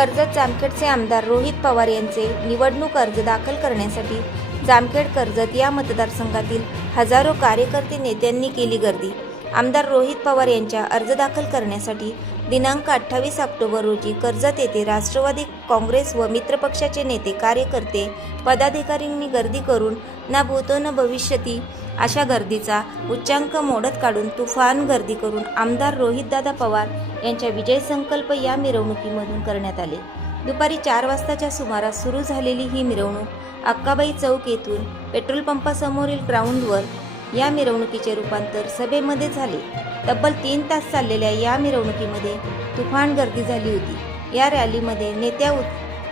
कर्जत जामखेडचे आमदार रोहित पवार यांचे निवडणूक अर्ज दाखल करण्यासाठी जामखेड कर्जत या मतदारसंघातील हजारो कार्यकर्ते नेत्यांनी केली गर्दी। आमदार रोहित पवार यांच्या अर्ज दाखल करण्यासाठी दिनांक 28 ऑक्टोबर रोजी कर्जत येथे राष्ट्रवादी काँग्रेस व मित्रपक्षाचे नेते कार्यकर्ते पदाधिकाऱ्यांनी गर्दी करून ना भूतो न भविष्यती अशा गर्दीचा उच्चांक मोडत काढून तुफान गर्दी करून आमदार रोहितदादा पवार यांच्या विजय संकल्प या मिरवणुकीमधून करण्यात आले। दुपारी 4 वाजताच्या सुमारास सुरू झालेली ही मिरवणूक अक्काबाई चौक येथून पेट्रोल पंपासमोरील ग्राउंडवर या मिरवणुकीचे रूपांतर सभेमध्ये झाले। तब्बल 3 तास चाललेल्या या मिरवणुकीमध्ये तुफान गर्दी झाली होती। या रॅलीमध्ये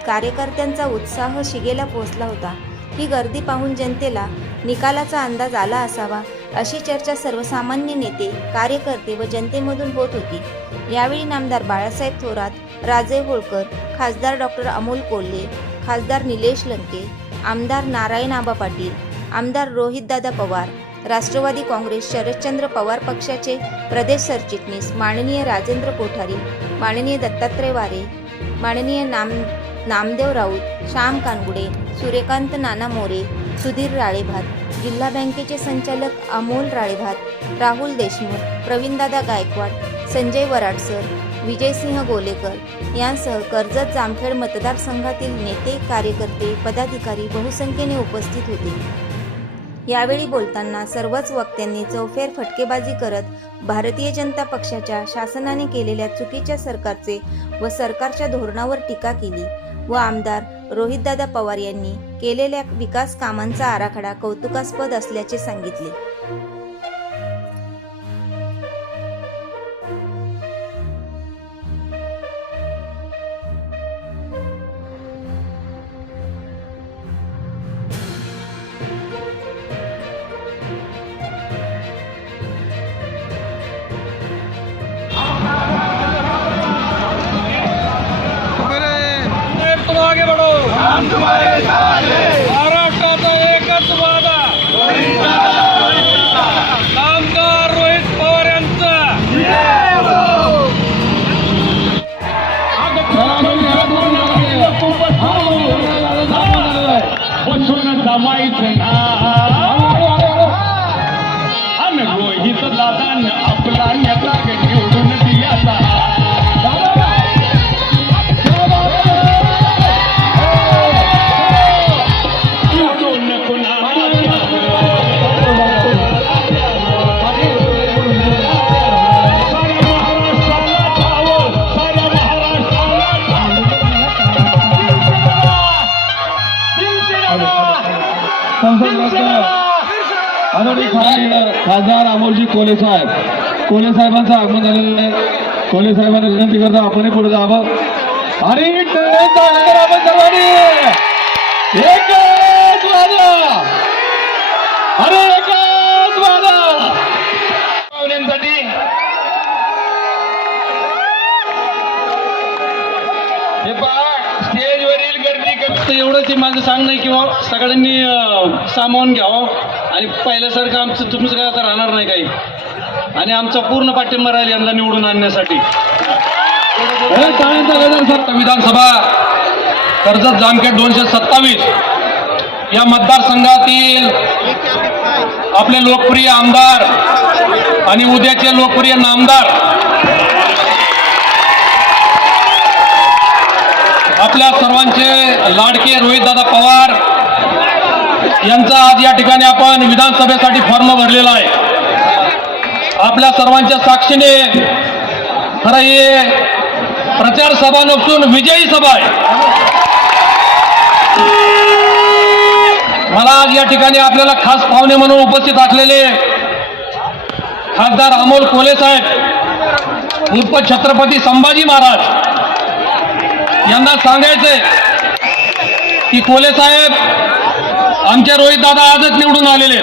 कार्यकर्त्यांचा उत्साह शिगेला पोहोचला होता। ही गर्दी पाहून जनतेला निकालाचा अंदाज आला असावा अशी चर्चा सर्वसामान्य नेते, कार्यकर्ते व जनतेमधून होत होती। यावेळी नामदार बाळासाहेब थोरात, राजे होळकर, खासदार डॉक्टर अमोल कोल्हे, खासदार निलेश लंके, आमदार नारायण आबा पाटील, आमदार रोहितदादा पवार, राष्ट्रवादी काँग्रेस शरदचंद्र पवार पक्षाचे प्रदेश सरचिटणीस माननीय राजेंद्र कोठारी, माननीय दत्तात्रय वारे, माननीय नामदेव राऊत, श्याम कानगुडे, सूर्यकांत नाना मोरे, सुधीर राळेभात, जिल्हा बँकेचे संचालक अमोल राळेभात, राहुल देशमुख, प्रवीणदादा गायकवाड, संजय वराडसर, विजयसिंह गोलेकर यांसह कर्जत जामखेड मतदारसंघातील नेते, कार्यकर्ते, पदाधिकारी बहुसंख्येने उपस्थित होते। यावेळी बोलताना सर्वच वक्त्यांनी चौफेर फटकेबाजी करत भारतीय जनता पक्षाच्या शासनाने केलेल्या चुकीच्या सरकारचे व सरकारच्या धोरणावर टीका केली व आमदार रोहितदादा पवार यांनी केलेल्या विकास कामांचा आराखडा कौतुकास्पद असल्याचे सांगितले। आगे बढ़ो, हम तुम्हारे साथ हैं। महाराष्ट्राचा एकच वादा, आमदार रोहित पवार यांचा बसून जमायचं ना आम्ही रोहित दादा आपला नेता निवडून दियाचा। खासदार अमोलजी कोल्हे साहेबांचं आगमन झालेलं आहे। कोल्हे साहेबांना विनंती करतो आपणही पुढे जावं आणि आपण सर्वांनी एकच वादा, अरे एकच वादा पाहुण्यांसाठी हे पहा स्टेजवरील गर्दी करत एवढंच माझं सांगणं आहे किंवा सगळ्यांनी सामावून घ्यावं आणि पहिल्यासारखं आमचं तुमचं काय आता राहणार नाही काही आणि आमचा पूर्ण पाठिंबा राहील यांना निवडून आणण्यासाठी। विधानसभा कर्जत जामखेड 227 या मतदारसंघातील आपले लोकप्रिय आमदार आणि उद्याचे लोकप्रिय नामदार आपल्या सर्वांचे लाडके रोहितदादा पवार यांचा आज या ठिकाणी आपण विधानसभेसाठी फॉर्म भरलेला आहे। आपल्या सर्वांच्या साक्षीने खरं हे प्रचार सभा नसून विजयी सभा आहे। मला आज या ठिकाणी आपल्याला खास पाहुणे म्हणून उपस्थित असलेले खासदार अमोल कोल्हे साहेब उर्फ छत्रपती संभाजी महाराज यांना सांगायचंय की कोल्हे साहेब आमचे रोहित दादा आजच निवडून आलेले।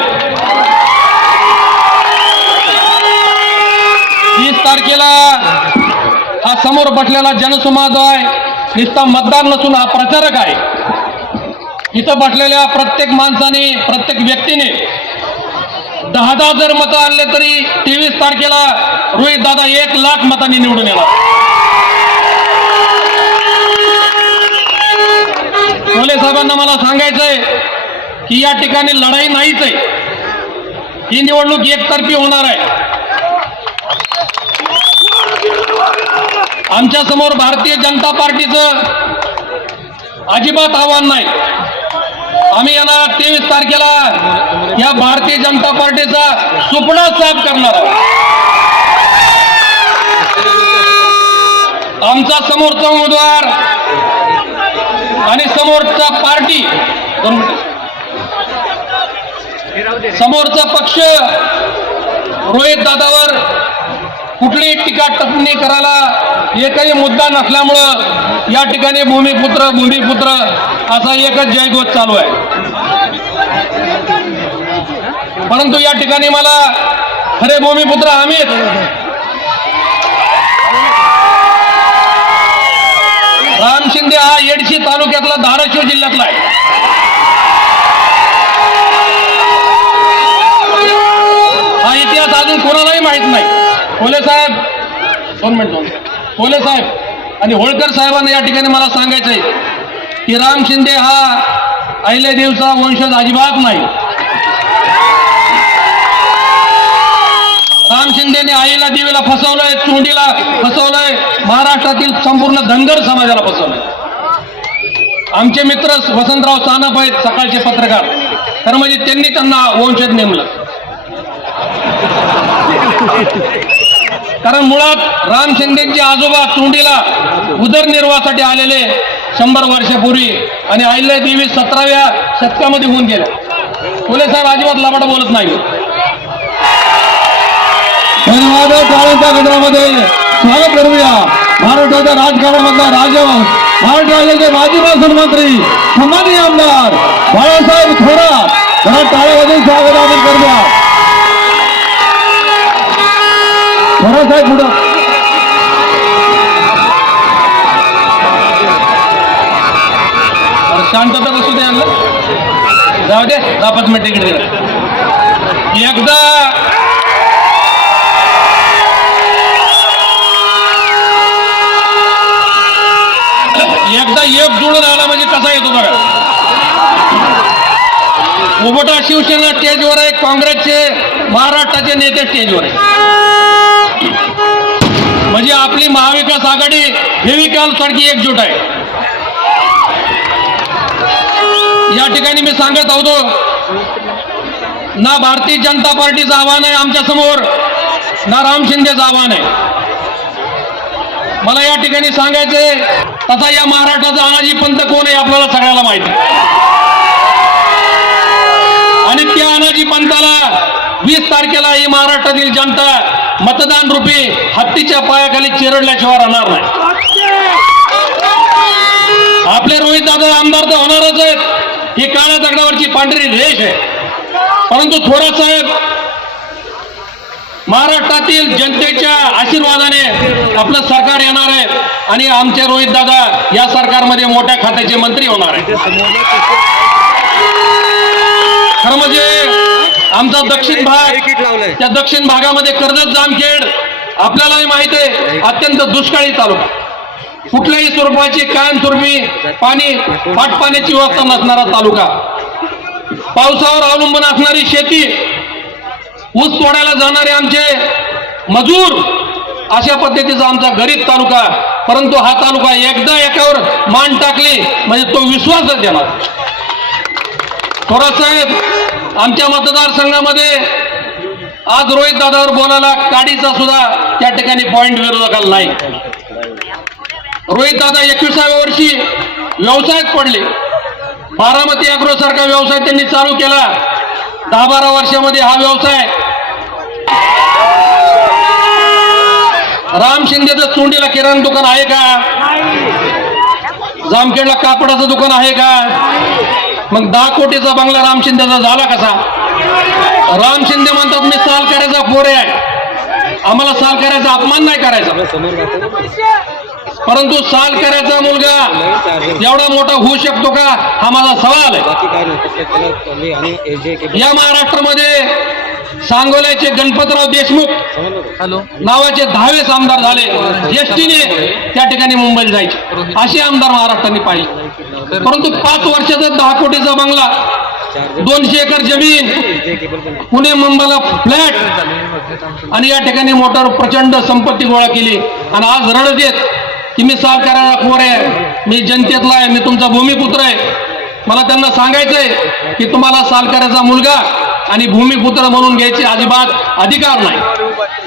30 तारखेला हा समोर बसलेला जनसमाज आहे, नुसता मतदार नसून हा प्रचारक आहे। इथं बसलेल्या प्रत्येक माणसाने, प्रत्येक व्यक्तीने 10,000 जर मतं आणले तरी 23 तारखेला रोहित दादा 1,00,000 मतांनी निवडून येणार। कोल्हे साहेबांना मला सांगायचंय की या ठिकाणी लढाई नाहीच आहे, ही निवडणूक एकतर्फी होणार आहे. आमच्या समोर भारतीय जनता पार्टीचं अजिबात आव्हान नाही. आम्ही येणार 23 तारखेला या भारतीय जनता पार्टीचा सुपडा साफ करणार आहोत. आमचा समोरचा उमेदवार आणि समोरचा पार्टी, समोरचा पक्ष रोहित दादावर कुठलीही टीका टिप्पणी करायला एकही मुद्दा नसल्यामुळं या ठिकाणी भूमिपुत्र असा एकच जयघोष चालू आहे. परंतु या ठिकाणी मला खरे भूमिपुत्र आम्हीच. राम शिंदे हा येडशी तालुक्यातला धाराशिव जिल्ह्यातला आहे. हा इतिहास अजून कोणालाही माहित नाही. कोल्हे साहेब, 2 मिनिट. कोल्हे साहेब आणि होळकर साहेबांना या ठिकाणी मला सांगायचंय की राम शिंदे हा अहिल्यादेवीचा वंशज अजिबात नाही. राम शिंदेने आईला देवीला फसवलंय, चोंडीला फसवलंय, महाराष्ट्रातील संपूर्ण धनगर समाजाला फसवलंय. आमचे मित्र वसंतराव सानप आहेत, सकाळचे पत्रकार, तर म्हणजे त्यांनी त्यांना वंशज नेमलं. कारण मुळात राम शिंदेचे आजोबा चोंडीला उदरनिर्वाहासाठी आलेले 100 वर्षापूर्वी आणि अहिल्यादेवी 17व्या शतकामध्ये होऊन गेल्या. कोल्हे साहेब अजिबात लबाड बोलत नाही. धन्यवाद. टाळ्यांच्या गजरामध्ये स्वागत करूया महाराष्ट्राच्या राजकारणामधला राजवंश, महाराष्ट्र राज्याचे माजी प्रधानमंत्री सन्माननीय आमदार बाळासाहेब थोरात. जरा टाळ्यामध्ये स्वागत आपण करूया. थोरात साहेब पुढं. शांतता बसू दे, आणलं जाऊ दे. 5 मिनिट इकडे एकदा एक जुळून आला म्हणजे कसा येतो बघा. उबटा शिवसेना स्टेजवर आहे, काँग्रेसचे महाराष्ट्राचे नेते स्टेजवर आहे. म्हणजे आपली महाविकास आघाडी फेविकॉल सारखी एकजूट आहे. या ठिकाणी मी सांगत होतो ना भारतीय जनता पार्टीचं आव्हान आहे आमच्या समोर, ना राम शिंदेचं आव्हान आहे. मला या ठिकाणी सांगायचंय तसा या महाराष्ट्राचा अनाजी पंत कोण आहे आपल्याला सगळ्याला माहिती. आणि त्या अनाजी पंताला 20 तारखेला ही महाराष्ट्रातील जनता मतदान रूपी हत्तीच्या पायाखाली चिरडल्याशिवाय राहणार नाही. आपले रोहित दादा आमदार तर होणारच आहेत, ही काळ्या दगडावरची पांढरी रेष आहे. परंतु थोरात साहेब महाराष्ट्रातील जनतेच्या आशीर्वादाने आपलं सरकार येणार आहे आणि आमचे रोहित दादा या सरकारमध्ये मोठ्या खात्याचे मंत्री होणार आहे. खरं म्हणजे आमचा दक्षिण भाग, त्या दक्षिण भागामध्ये कर्जत जामखेड आपल्यालाही माहित आहे अत्यंत दुष्काळी तालुका. कुठल्याही स्वरूपाची कायमस्वरूपी पाण्याची व्यवस्था नसणारा तालुका, पावसावर अवलंबून असणारी शेती, ऊस तोडायला जाणारे आमचे मजूर, अशा पद्धतीचा आमचा गरीब तालुका. परंतु हा तालुका एकदा एकावर मान टाकली म्हणजे तो विश्वासच देणार. थोरात साहेब आमच्या मतदारसंघामध्ये आज रोहित दादावर बोलायला काडीचा सुद्धा त्या ठिकाणी पॉइंट विरोधकाला नाही. रोहित दादा 21व्या वर्षी व्यवसायात पडले. बारामती अॅग्रो सारखा व्यवसाय त्यांनी चालू केला. 10-12 वर्षामध्ये हा व्यवसाय राम शिंदेचं चोंडीला किराणा दुकान आहे का? जामखेडला कापडाचं दुकान आहे का? मग 10 कोटीचा बंगला राम शिंदेचा झाला कसा? राम शिंदे म्हणतात मी सालकऱ्याचा पोरे आहे, आम्हाला सालकऱ्याचा अपमान नाही करायचा. परंतु सालकऱ्याचा मुलगा एवढा मोठा होऊ शकतो का, हा माझा सवाल आहे. या महाराष्ट्रामध्ये सांगोल्याचे गणपतराव देशमुख नावाचे 10वेच आमदार झाले. एसटीने त्या ठिकाणी मुंबईला जायचे असे आमदार महाराष्ट्राने पाहिले. परंतु 5 वर्षाचा 10 कोटीचा बंगला, 200 एकर जमीन, पुणे मुंबईला फ्लॅट आणि या ठिकाणी मोटर प्रचंड संपत्ती गोळा केली आणि आज रडत येत की मी सावकाराला खोर आहे, मी जनतेतला आहे, मी तुमचा भूमिपुत्र आहे. मला त्यांना सांगायचंय की तुम्हाला सालकराचा मुलगा आणि भूमिपुत्र म्हणून घ्यायचे अजिबात अधिकार नाही.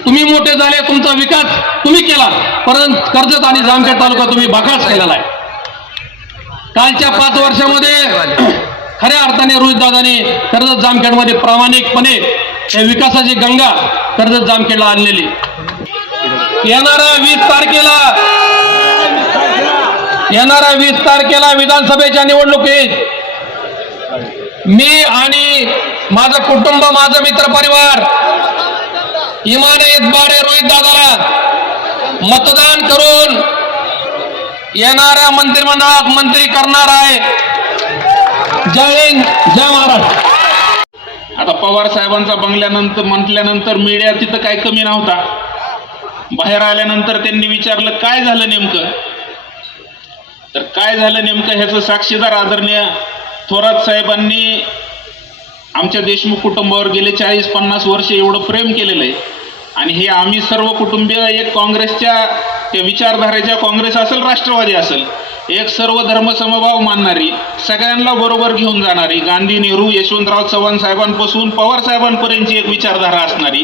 तुम्ही मोठे झाले, तुमचा विकास तुम्ही केला, परंतु कर्जत आणि जामखेड तालुका तुम्ही बकास केलेला आहे. कालच्या 5 वर्षामध्ये खऱ्या अर्थाने रोहितदादांनी कर्जत जामखेडमध्ये प्रामाणिकपणे या विकासाची गंगा कर्जत जामखेडला आणलेली. येणाऱ्या 20 तारखेला विधानसभेच्या निवडणुकीत मी आणि माझं कुटुंब, माझं मित्र परिवार इमाने इतबारे रोहितदादाला मतदान करून येणाऱ्या मंत्रिमंडळात मंत्री करणार आहे. जय हिंद, जय महाराष्ट्र. आता पवार साहेबांचा बंगल्यानंतर म्हटल्यानंतर मीडिया तिथं काय कमी नव्हता. बाहेर आल्यानंतर त्यांनी विचारलं काय झालं नेमकं, तर काय झालं नेमकं ह्याचं साक्षीदार आदरणीय थोरात साहेबांनी आमच्या देशमुख कुटुंबावर गेले 40-50 वर्ष एवढं प्रेम केलेलं आहे. आणि हे आम्ही सर्व कुटुंबीय एक काँग्रेसच्या त्या विचारधारेच्या, काँग्रेस असेल राष्ट्रवादी असेल, एक सर्व धर्मसमभाव मानणारी, सगळ्यांना बरोबर घेऊन जाणारी, गांधी, नेहरू, यशवंतराव चव्हाण साहेबांपासून पवार साहेबांपर्यंतची एक विचारधारा असणारी,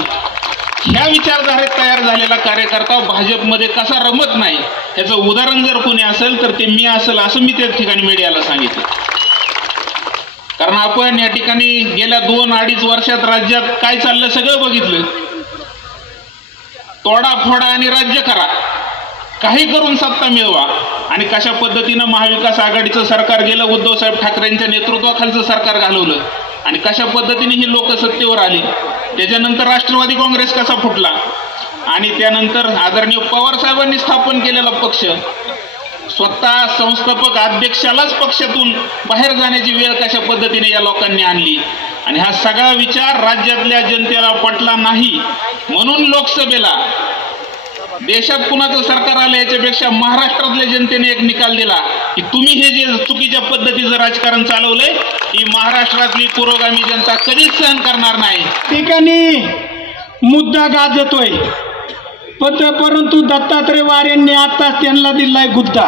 ह्या विचारधारेत तयार झालेला कार्यकर्ता भाजपमध्ये कसा रमत नाही याचं उदाहरण जर कोणी असेल तर ते मी असेल, असं मी त्या ठिकाणी मीडियाला सांगितलं. कारण आपण या ठिकाणी गेल्या 2-2.5 वर्षात राज्यात काय चाललं सगळं बघितलं. तोडाफोडा आणि राज्य करा, काही करून सत्ता मिळवा, आणि कशा पद्धतीनं महाविकास आघाडीचं सरकार गेलं, उद्धवसाहेब ठाकरेंच्या नेतृत्वाखालचं सरकार घालवलं, आणि कशा पद्धतीने ही लोक सत्तेवर आली. त्याच्यानंतर राष्ट्रवादी काँग्रेस कसा फुटला, आणि त्यानंतर आदरणीय पवार साहेबांनी स्थापन केलेला पक्ष स्वतः संस्थापक अध्यक्षालाच पक्षातून बाहेर जाण्याची वेळ कशा पद्धतीने या लोकांनी आणली. आणि हा सगळा विचार राज्यातल्या जनतेला पटला नाही, म्हणून लोकसभेला देशात कुणाचं सरकार आलं याच्यापेक्षा महाराष्ट्रातल्या जनतेने एक निकाल दिला की तुम्ही हे जे चुकीच्या पद्धतीचं राजकारण चालवलंय ही महाराष्ट्रातली पुरोगामी जनता कधीच सहन करणार नाही. ठिकाणी मुद्दा गाजतोय, परंतु दत्तात्रय वारेंनी आताच त्यांना दिलाय गुद्दा.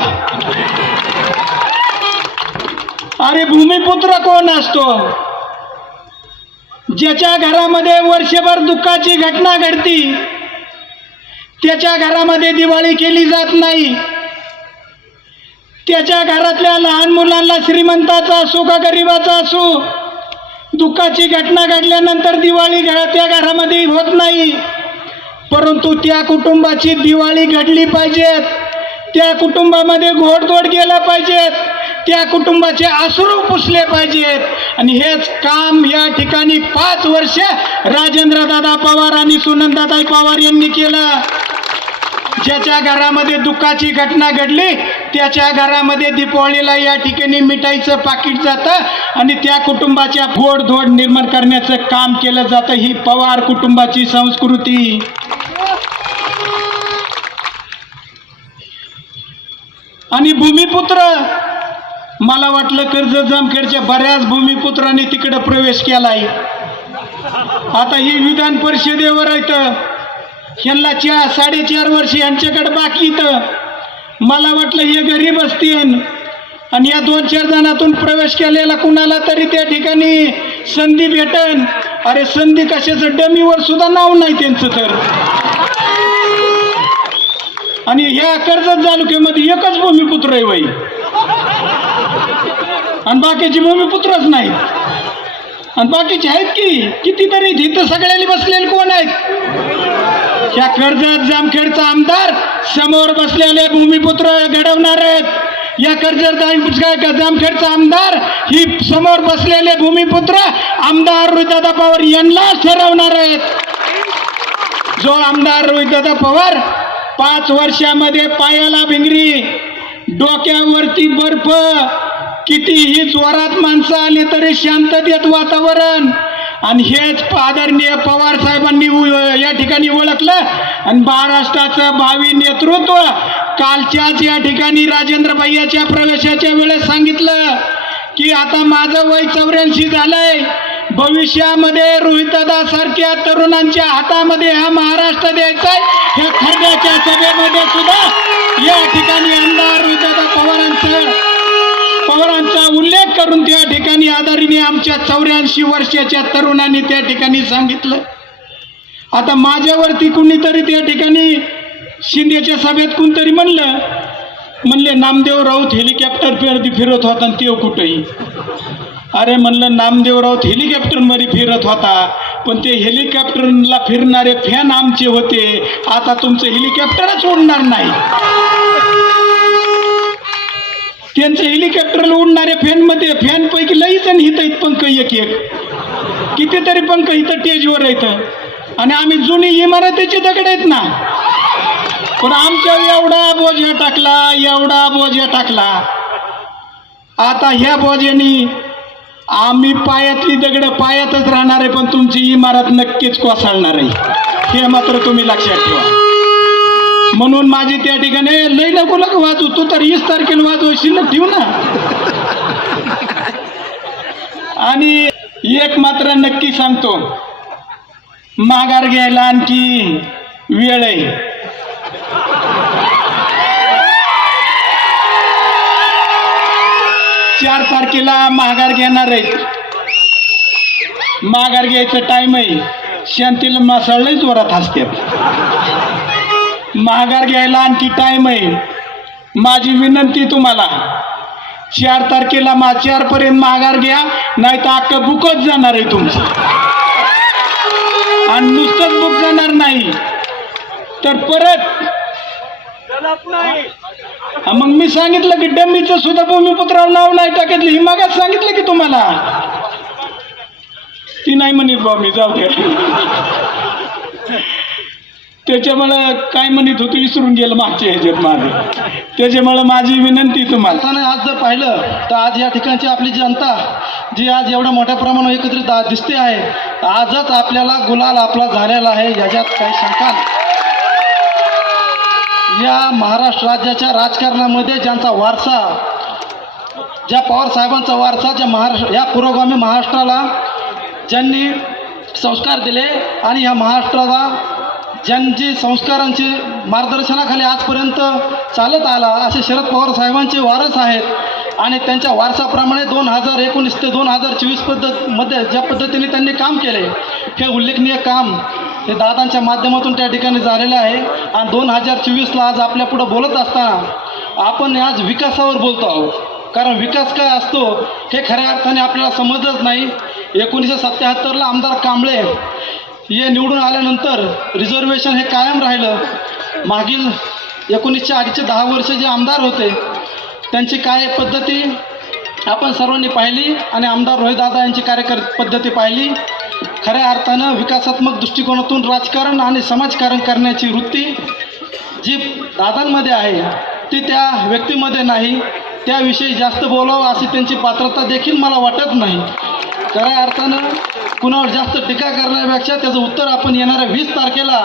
अरे भूमिपुत्र कोण असतो? ज्याच्या घरामध्ये वर्षभर दुःखाची घटना घडती, त्याच्या घरामध्ये दिवाळी केली जात नाही. त्याच्या घरातल्या लहान मुलांना, श्रीमंताचा असो का गरिबाचा असो, दुःखाची घटना घडल्यानंतर दिवाळी त्या घरामध्ये होत नाही. परंतु त्या कुटुंबाची दिवाळी घडली पाहिजेत, त्या कुटुंबामध्ये घोडदौड गेला पाहिजेत, त्या कुटुंबाचे अश्रू पुसले पाहिजेत. आणि हेच काम या ठिकाणी 5 वर्ष राजेंद्रदादा पवार आणि सुनंदाताई पवार यांनी केलं. ज्याच्या घरामध्ये दुःखाची घटना घडली त्याच्या घरामध्ये दीपावलीला या ठिकाणी मिठाईचं पाकिट जातं आणि त्या कुटुंबाच्या घोडदौड निर्माण करण्याचं काम केलं जातं. ही पवार कुटुंबाची संस्कृती. आणि भूमिपुत्र, मला वाटलं कर्जत जामखेडच्या बऱ्याच भूमिपुत्रांनी तिकडे प्रवेश केलाय. आता ही विधान परिषदेवर आहेत, ह्यांना 4.5 वर्ष यांच्याकडे बाकी. तर मला वाटलं हे गरीब असतील आणि या 2-4 जणातून प्रवेश केलेला कुणाला तरी त्या ठिकाणी संधी भेटन. अरे संधी कशाचं, डमीवर सुद्धा नाव नाही त्यांचं. तर आणि ह्या कर्जत तालुक्यामध्ये एकच भूमिपुत्र आहे बाई, आणि बाकीचे भूमिपुत्रच नाहीत. आणि बाकीचे आहेत की कितीतरी, तिथं सगळ्यांनी बसलेले कोण आहेत? ह्या कर्जत जामखेडचा आमदार समोर बसलेले भूमिपुत्र घडवणार आहेत. या कर्जत जामखेडचा आमदार ही समोर बसलेले भूमिपुत्र आमदार रोहितदादा पवार यांनाच ठरवणार आहेत. जो आमदार रोहितदादा पवार 5 वर्षामध्ये पायाला भिंगरी, डोक्यावरती बर्फ, कितीही जोरात माणसं आली तरी शांततेत वातावरण, आणि हेच आदरणीय पवार साहेबांनी या ठिकाणी ओळखलं आणि महाराष्ट्राचं भावी नेतृत्व कालच्याच या ठिकाणी राजेंद्र भैयाच्या प्रवेशाच्या वेळेस सांगितलं की आता माझं वय 84 झालंय, भविष्यामध्ये रोहितदादा सारख्या तरुणांच्या हातामध्ये हा महाराष्ट्र द्यायचा आहे. ह्या खर्ड्याच्या सभेमध्ये सुद्धा या ठिकाणी आमदार रोहितदादा पवारांचा उल्लेख करून त्या ठिकाणी आदरणीय आमच्या 84 वर्षाच्या तरुणांनी त्या ठिकाणी सांगितलं. आता माझ्यावरती कुणीतरी त्या ठिकाणी शिंदेच्या सभेत कोणतरी म्हणले नामदेव राऊत हेलिकॉप्टर फिरत होता आणि ते कुठेही. अरे म्हणलं नामदेव राऊत हेलिकॉप्टरमध्ये फिरत होता, पण ते हेलिकॉप्टरला फिरणारे फॅन आमचे होते. आता तुमचं हेलिकॉप्टरच उडणार नाही. त्यांचं हेलिकॉप्टरला उडणारे फॅन पैकी लई जण हित आहेत पंख एक कितीतरी पंख इथं टेजवर येतं आणि आम्ही जुनी इमारतीची दगड आहेत ना, पण आमच्यावर एवढा बोजा टाकला. आता ह्या बोजानी आम्ही पायातली दगड पायातच राहणार आहे, पण तुमची इमारत नक्कीच कोसळणार आहे, हे मात्र तुम्ही लक्षात ठेवा. म्हणून माझी त्या ठिकाणी लई नको वाचू, तू तर 20 तारखेला वाचू शिल्लक ठेवू ना. आणि एक मात्र नक्की सांगतो, माघार घ्यायला आणखी वेळ आहे. 4 तारखेला माघार घेणार आहेत. माघार घ्यायचं टाइम आहे. शांतीला मासाळलंच वरात हसतात. माघार घ्यायला आणखी टाइम आहे. माझी विनंती तुम्हाला, 4 तारखेला 4 पर्यंत माघार घ्या, नाही तर अख्खं बुकच जाणार आहे तुमचं. आणि नुसतंच बुक जाणार नाही तर परत मग मी सांगितलं की डमीचं सुद्धा भूमिपुत्रावर नाव नाही टाकतलं. ही मागास सांगितलं की तुम्हाला. ती नाही म्हणत बा मी जाऊ द्या. त्याच्यामुळं काय म्हणत होतं विसरून गेलं मागच्या ह्याच्यात माझं. त्याच्यामुळं माझी विनंती तुम्हाला, आज जर पाहिलं तर आज या ठिकाणची आपली जनता जी आज एवढ्या मोठ्या प्रमाणावर एकत्रित दिसते आहे, आजच आपल्याला गुलाल आपला झालेला आहे, याच्यात काही शंका नाही. या महाराष्ट्र राज्याच्या राजकारणामध्ये ज्यांचा वारसा, ज्या पवार साहेबांचा वारसा, ज्या या पुरोगामी महाराष्ट्राला ज्यांनी संस्कार दिले आणि या महाराष्ट्राला ज्यांची संस्कारांची मार्गदर्शनाखाली आजपर्यंत चालत आला, असे शरद पवार साहेबांचे वारस आहेत. आणि त्यांच्या वारसाप्रमाणे 2019 ते 2024 मध्ये ज्या पद्धतीने त्यांनी काम केले, हे उल्लेखनीय काम हे दादांच्या माध्यमातून त्या ठिकाणी झालेलं आहे. आणि 2024ला आज आपल्या पुढं बोलत असताना आपण आज विकासावर बोलतो आहोत. कारण विकास काय असतो हे खऱ्या अर्थाने आपल्याला समजत नाही. 1977ला आमदार कांबळे हे निवडून आल्यानंतर रिझर्वेशन हे कायम राहिलं. मागील 1908चे 10 वर्ष जे आमदार होते त्यांची कार्यपद्धती आपण सर्वांनी पाहिली आणि आमदार रोहितदादा यांची कार्यपद्धती पाहिली. खऱ्या अर्थानं विकासात्मक दृष्टिकोनातून राजकारण आणि समाजकारण करण्याची वृत्ती जी दादांमध्ये आहे ती त्या व्यक्तीमध्ये नाही. त्याविषयी जास्त बोलावं अशी त्यांची पात्रता देखील मला वाटत नाही. खऱ्या अर्थानं कुणावर जास्त टीका करण्यापेक्षा त्याचं उत्तर आपण येणाऱ्या 20 तारखेला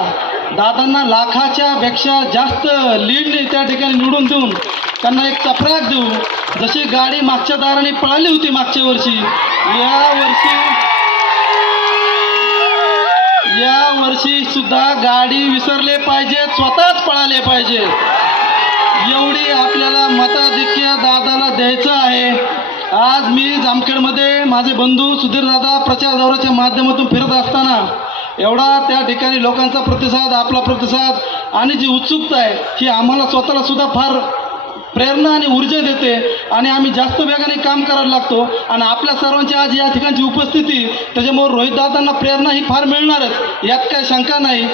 दादांना लाखाच्या पेक्षा जास्त लीडने त्या ठिकाणी निवडून देऊन त्यांना एक चपराक देऊ. जशी गाडी मागच्या दाराने पळाली होती मागच्या वर्षी, या वर्षी सुद्धा गाडी विसरले पाहिजे, स्वतःच पळाले पाहिजे. एवढी आपल्याला मताधिक्य दादाला द्यायचं आहे. आज मी जामखेडमध्ये माझे बंधू सुधीरदादा प्रचार दौऱ्याच्या माध्यमातून फिरत असताना एवढा त्या ठिकाणी लोकांचा प्रतिसाद, आपला प्रतिसाद आणि जी उत्सुकता आहे ही आम्हाला स्वतःला सुद्धा फार प्रेरणा आणि ऊर्जा देते आणि आम्ही जास्त वेगाने काम करायला लागतो. आणि आपल्या सर्वांची आज या ठिकाणची उपस्थिती त्याच्यामुळे रोहितदादांना प्रेरणा ही फार मिळणारच, यात काही शंका नाही.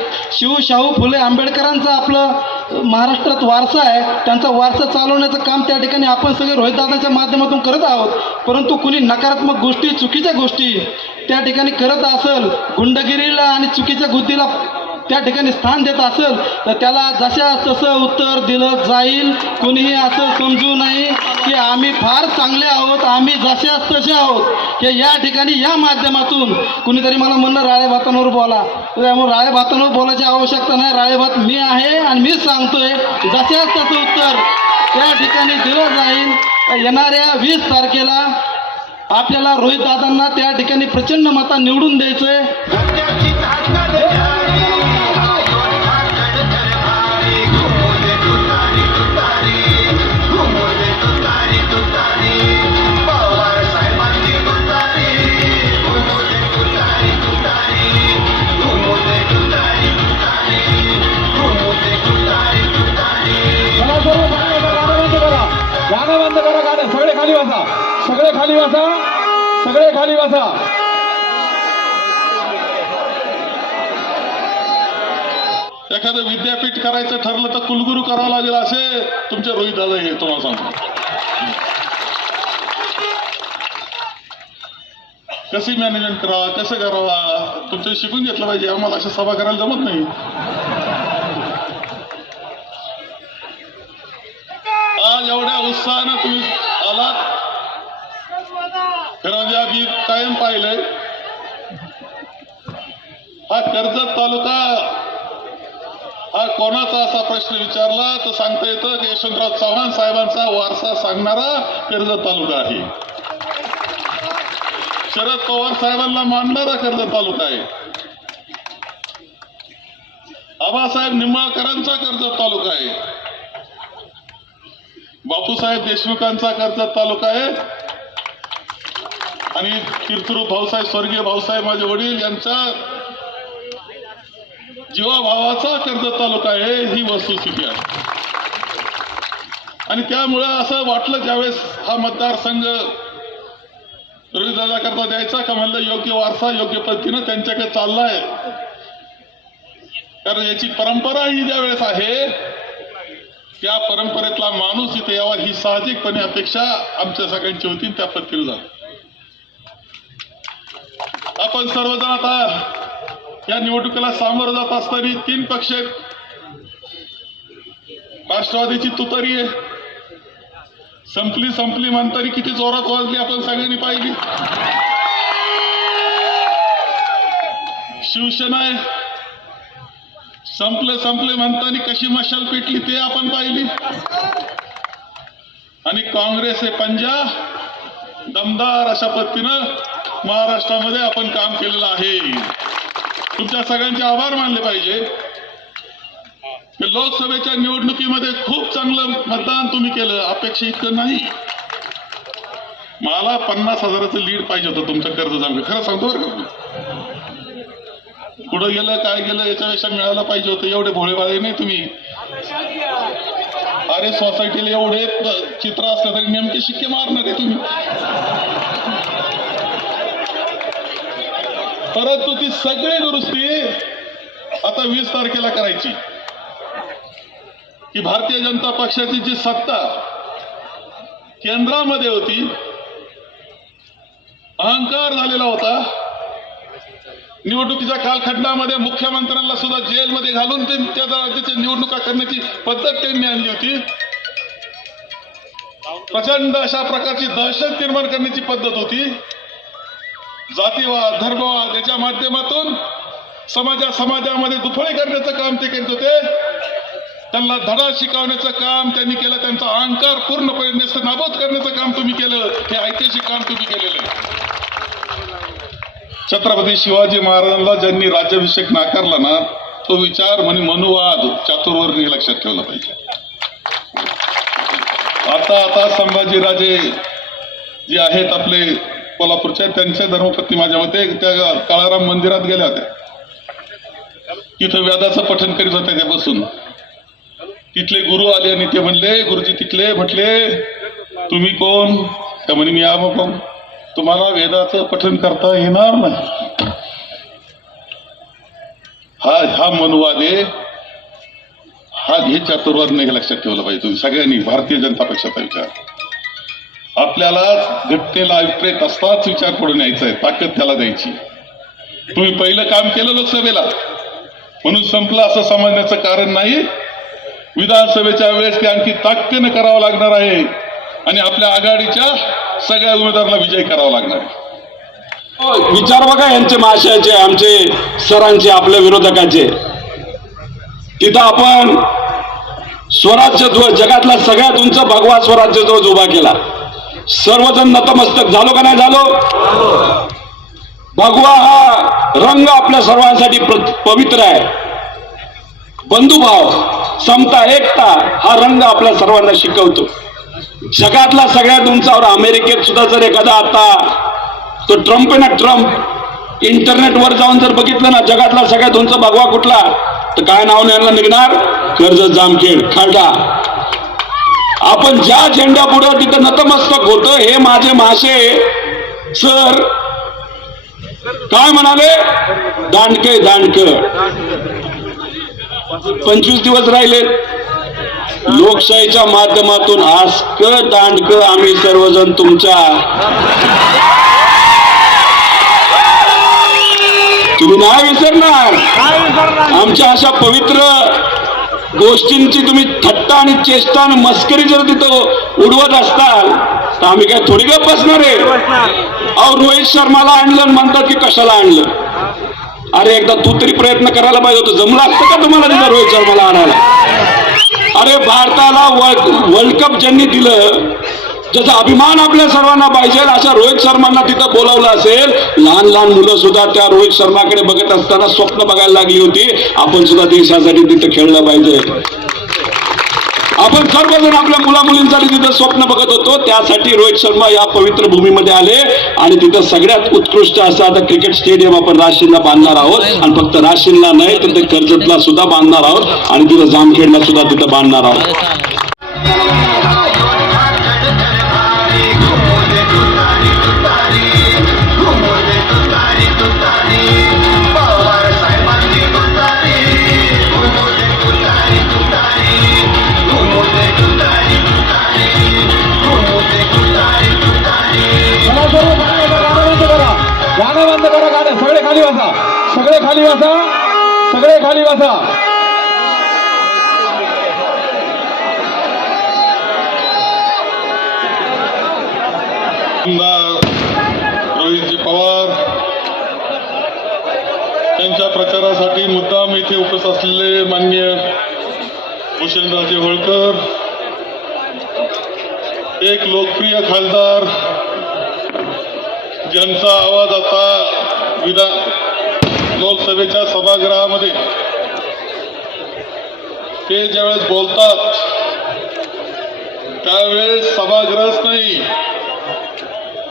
शाहू फुले आंबेडकरांचा आपलं महाराष्ट्रात वारसा आहे, त्यांचा वारसा चालवण्याचं काम त्या ठिकाणी आपण सगळे रोहितदादांच्या माध्यमातून करत आहोत. परंतु कुणी नकारात्मक गोष्टी, चुकीच्या गोष्टी त्या ठिकाणी करत असेल, गुंडगिरीला आणि चुकीच्या बुद्धीला त्या ठिकाणी स्थान देत असेल तर त्याला जशा तसं उत्तर दिलं जाईल. कुणीही असं समजू नये. की आम्ही फार चांगले आहोत, आम्ही जसे तसे आहोत, की या ठिकाणी या माध्यमातून कुणीतरी मला म्हणलं राळे भातांवर बोला, त्यामुळे राळे भातांवर बोलायची आवश्यकता नाही. राळे भात मी आहे आणि मीच सांगतोय, जसे तसं उत्तर त्या ठिकाणी दिलं जाईल. येणाऱ्या 20 तारखेला आपल्याला रोहित दादांना त्या ठिकाणी प्रचंड मता निवडून द्यायचंय. गाणं बंद करा, गाणं सगळे खाली बसा, सगळे खाली बसा, सगळे खाली बसा. एखादं विद्यापीठ करायचं ठरलं तर कुलगुरू करावं लागेल असे तुमचे रोहित दादा हे तुम्हाला सांगतो. कशी मॅनेजमेंट करावा, कसं करावा, तुमचं शिकून घेतलं पाहिजे. आम्हाला अशा सभा करायला जमत नाही. आज एवढ्या उत्साहानं तुम्ही आलात, खरं म्हणजे आम्ही कायम पाहिलंय हा कर्जत तालुका हा कोणाचा असा प्रश्न विचारला तर सांगता येतं की यशवंतराव चव्हाण साहेबांचा वारसा सांगणारा कर्जत तालुका आहे. शरद पवार साहेबांना मानणारा कर्जत तालुका आहे. आबासाहेब निंबाळकरांचा कर्जत तालुका आहे. बापूसाहेब देशमुखांचा कर्जत तालुका आहे. आणि कीर्तिरूप भाऊसाहेब, स्वर्गीय भाऊसाहेब माझे वडील यांचा जीवाभावाचा कर्जत तालुका आहे. ही वस्तुस्थिती आहे. आणि त्यामुळं असं वाटलं ज्यावेळेस हा मतदारसंघ रोहितदादा करता द्यायचा का, म्हणलं योग्य वारसा योग्य पद्धतीनं त्यांच्याकडे चाललाय. कारण याची परंपरा ही ज्या वेळेस आहे त्या परंपरेतला माणूस इथे यावा ही साहजिकपणे अपेक्षा आमच्या सगळ्यांची होती. त्या पद्धतीने झालं. आपण सर्वजण आता या निवडणुकीला सामोरं जात असताना 3 पक्ष आहेत. राष्ट्रवादीची तुतारी आहे. संपली म्हणताना किती जोरात वाजली आपण सगळ्यांनी पाहिली. शिवसेना आहे. संपले म्हणताना कशी मशाल पेटली ते आपण पाहिली. आणि काँग्रेस हे पंजा दमदार अशा पद्धतीनं महाराष्ट्रामध्ये आपण काम केलेलं आहे. तुमच्या सगळ्यांचे आभार मानले पाहिजे. लोकसभेच्या निवडणुकीमध्ये खूप चांगलं मतदान तुम्ही केलं. अपेक्षा इतकं नाही. मला 50,000चं लीड पाहिजे होतं तुमचं कर्ज जाऊन. खरं सांगतो बरं का. पुढं गेलं काय गेलं याच्यापेक्षा मिळालं पाहिजे होतं. एवढे भोळेबाळे नाही तुम्ही. अरे सोसायटीला एवढे चित्र असलं तरी नेमके शिक्के मारणार आहे तुम्ही. परंतु ती सगळी दुरुस्ती आता 20 तारखेला करायची. की भारतीय जनता पक्षाची जी सत्ता केंद्रामध्ये होती, अहंकार झालेला होता. निवडणुकीच्या कालखंडामध्ये मुख्यमंत्र्यांना सुद्धा जेलमध्ये घालून त्या राज्याच्या निवडणुका करण्याची पद्धत त्यांनी आणली होती. प्रचंड अशा प्रकारची दहशत निर्माण करण्याची पद्धत होती. जातीवाद, धर्मवाद याच्या माध्यमातून समाजामध्ये दुफळी करण्याचं काम ते करत होते. त्यांना धडा शिकवण्याचं काम त्यांनी केलं. त्यांचा अहंकार पूर्णपणे नेस्तनाबूद करण्याचं काम तुम्ही केलं. हे ऐतिहासिक काम तुम्ही केलेलं आहे. छत्रपती शिवाजी महाराजांना ज्यांनी राज्याभिषेक नाकारला ना, तो विचार म्हणे मनुवाद चातुर्वर्णी लक्षात ठेवला पाहिजे. आता संभाजीराजे जे आहेत आपले कोल्हापूरचे, त्यांचे धर्मपत्नी माझ्या मते त्या काळाराम मंदिरात गेल्या होत्या. तिथं वेदाचं पठण करीत होत्या त्या बसून. तिथले गुरु आले आणि ते म्हणले, गुरुजी तिथले म्हटले तुम्ही कोण? त्या म्हणे मी आमोक. तुम्हाला वेदाचं पठण करता येणार नाही. हा मनुवाद आहे. हा हे चातुर्वाद नाही, हे लक्षात ठेवलं पाहिजे तुम्ही सगळ्यांनी. भारतीय जनता पक्षाचा विचार आपल्याला घटनेला अभिप्रेत असताच विचार करून यायचा आहे. ताकद त्याला द्यायची. तुम्ही पहिलं काम केलं लोकसभेला म्हणून संपलं असं समजण्याचं कारण नाही. विधानसभेच्या वेळेस ते आणखी ताकदीनं करावं लागणार आहे. आणि आपल्या आघाडीच्या सगळ्या उमेदवारांना विजयी करावा लागणार आहे. विचार बघा यांचे महाशयाचे, आमचे सरांचे, आपल्या विरोधकाचे. तिथं आपण स्वराज्य ध्वज, जगातला सगळ्यात उंच भगवा स्वराज्य ध्वज उभा केला. सर्वजण नतमस्तक झालो का नाही झालो? भगवा हा रंग आपल्या सर्वांसाठी पवित्र आहे. बंधुभाव, समता, एकता हा रंग आपल्या सर्वांना शिकवतो. जगातला सगळ्यात उंचावर अमेरिकेत सुद्धा जर एखादा आता तो ट्रम्प आहे ना, ट्रम्प, इंटरनेटवर जाऊन जर बघितलं ना जगातला सगळ्यात उंच भगवा कुठला, तर काय नाव यायला निघणार? कर्जत, जामखेड, खर्डा. आपण ज्या झेंड्या पुढे तिथं नतमस्तक होतं. हे माझे महाशय सर काय म्हणाले? दांडके दांडक. 25 दिवस राहिले. लोकशाहीच्या माध्यमातून आस्क दांडक आम्ही सर्वजण तुमच्या, तुम्ही नाही विसरणार. आमच्या अशा पवित्र गोष्टींची तुम्ही थट्टा आणि चेष्टा आणि मस्करी जर तिथं उडवत असताल तर आम्ही काय थोडी गप्प बसणार आहे? अहो, रोहित शर्माला आणलं आणि म्हणतात की कशाला आणलं? अरे एकदा तू तरी प्रयत्न करायला पाहिजे होतं. जमलं असतं का तुम्हाला तिथं रोहित शर्माला आणायला? अरे भारताला वर्ल्ड कप ज्यांनी दिलं, ज्याचा अभिमान आपल्या सर्वांना पाहिजे, अशा रोहित शर्मांना तिथं बोलावलं असेल. लहान लहान मुलं सुद्धा त्या रोहित शर्माकडे बघत असताना स्वप्न बघायला लागली होती, आपण सुद्धा देशासाठी तिथं खेळलं पाहिजे. आपण सर्वजण आपल्या मुला मुलींसाठी तिथं स्वप्न बघत होतो. त्यासाठी रोहित शर्मा या पवित्र भूमीमध्ये आले आणि तिथं सगळ्यात उत्कृष्ट असं आता क्रिकेट स्टेडियम आपण राशीनला बांधणार आहोत. आणि फक्त राशीनला नाही तर ते कर्जतला सुद्धा बांधणार आहोत आणि तिथं जामखेडला सुद्धा तिथं बांधणार आहोत. गाणं बंद करा, गाणं. सगळे खाली बसा, सगळे खाली बसा, सगळे खाली बसा. रोहितजी पवार त्यांच्या प्रचारासाठी मुद्दाम येथे उपस्थित असलेले माननीय भूषणराजे होळकर, एक लोकप्रिय खासदार ज्यांचा आवाज आता लोकसभेच्या सभागृहामध्ये ते ज्यावेळेस बोलतात त्यावेळेस सभागृहच नाही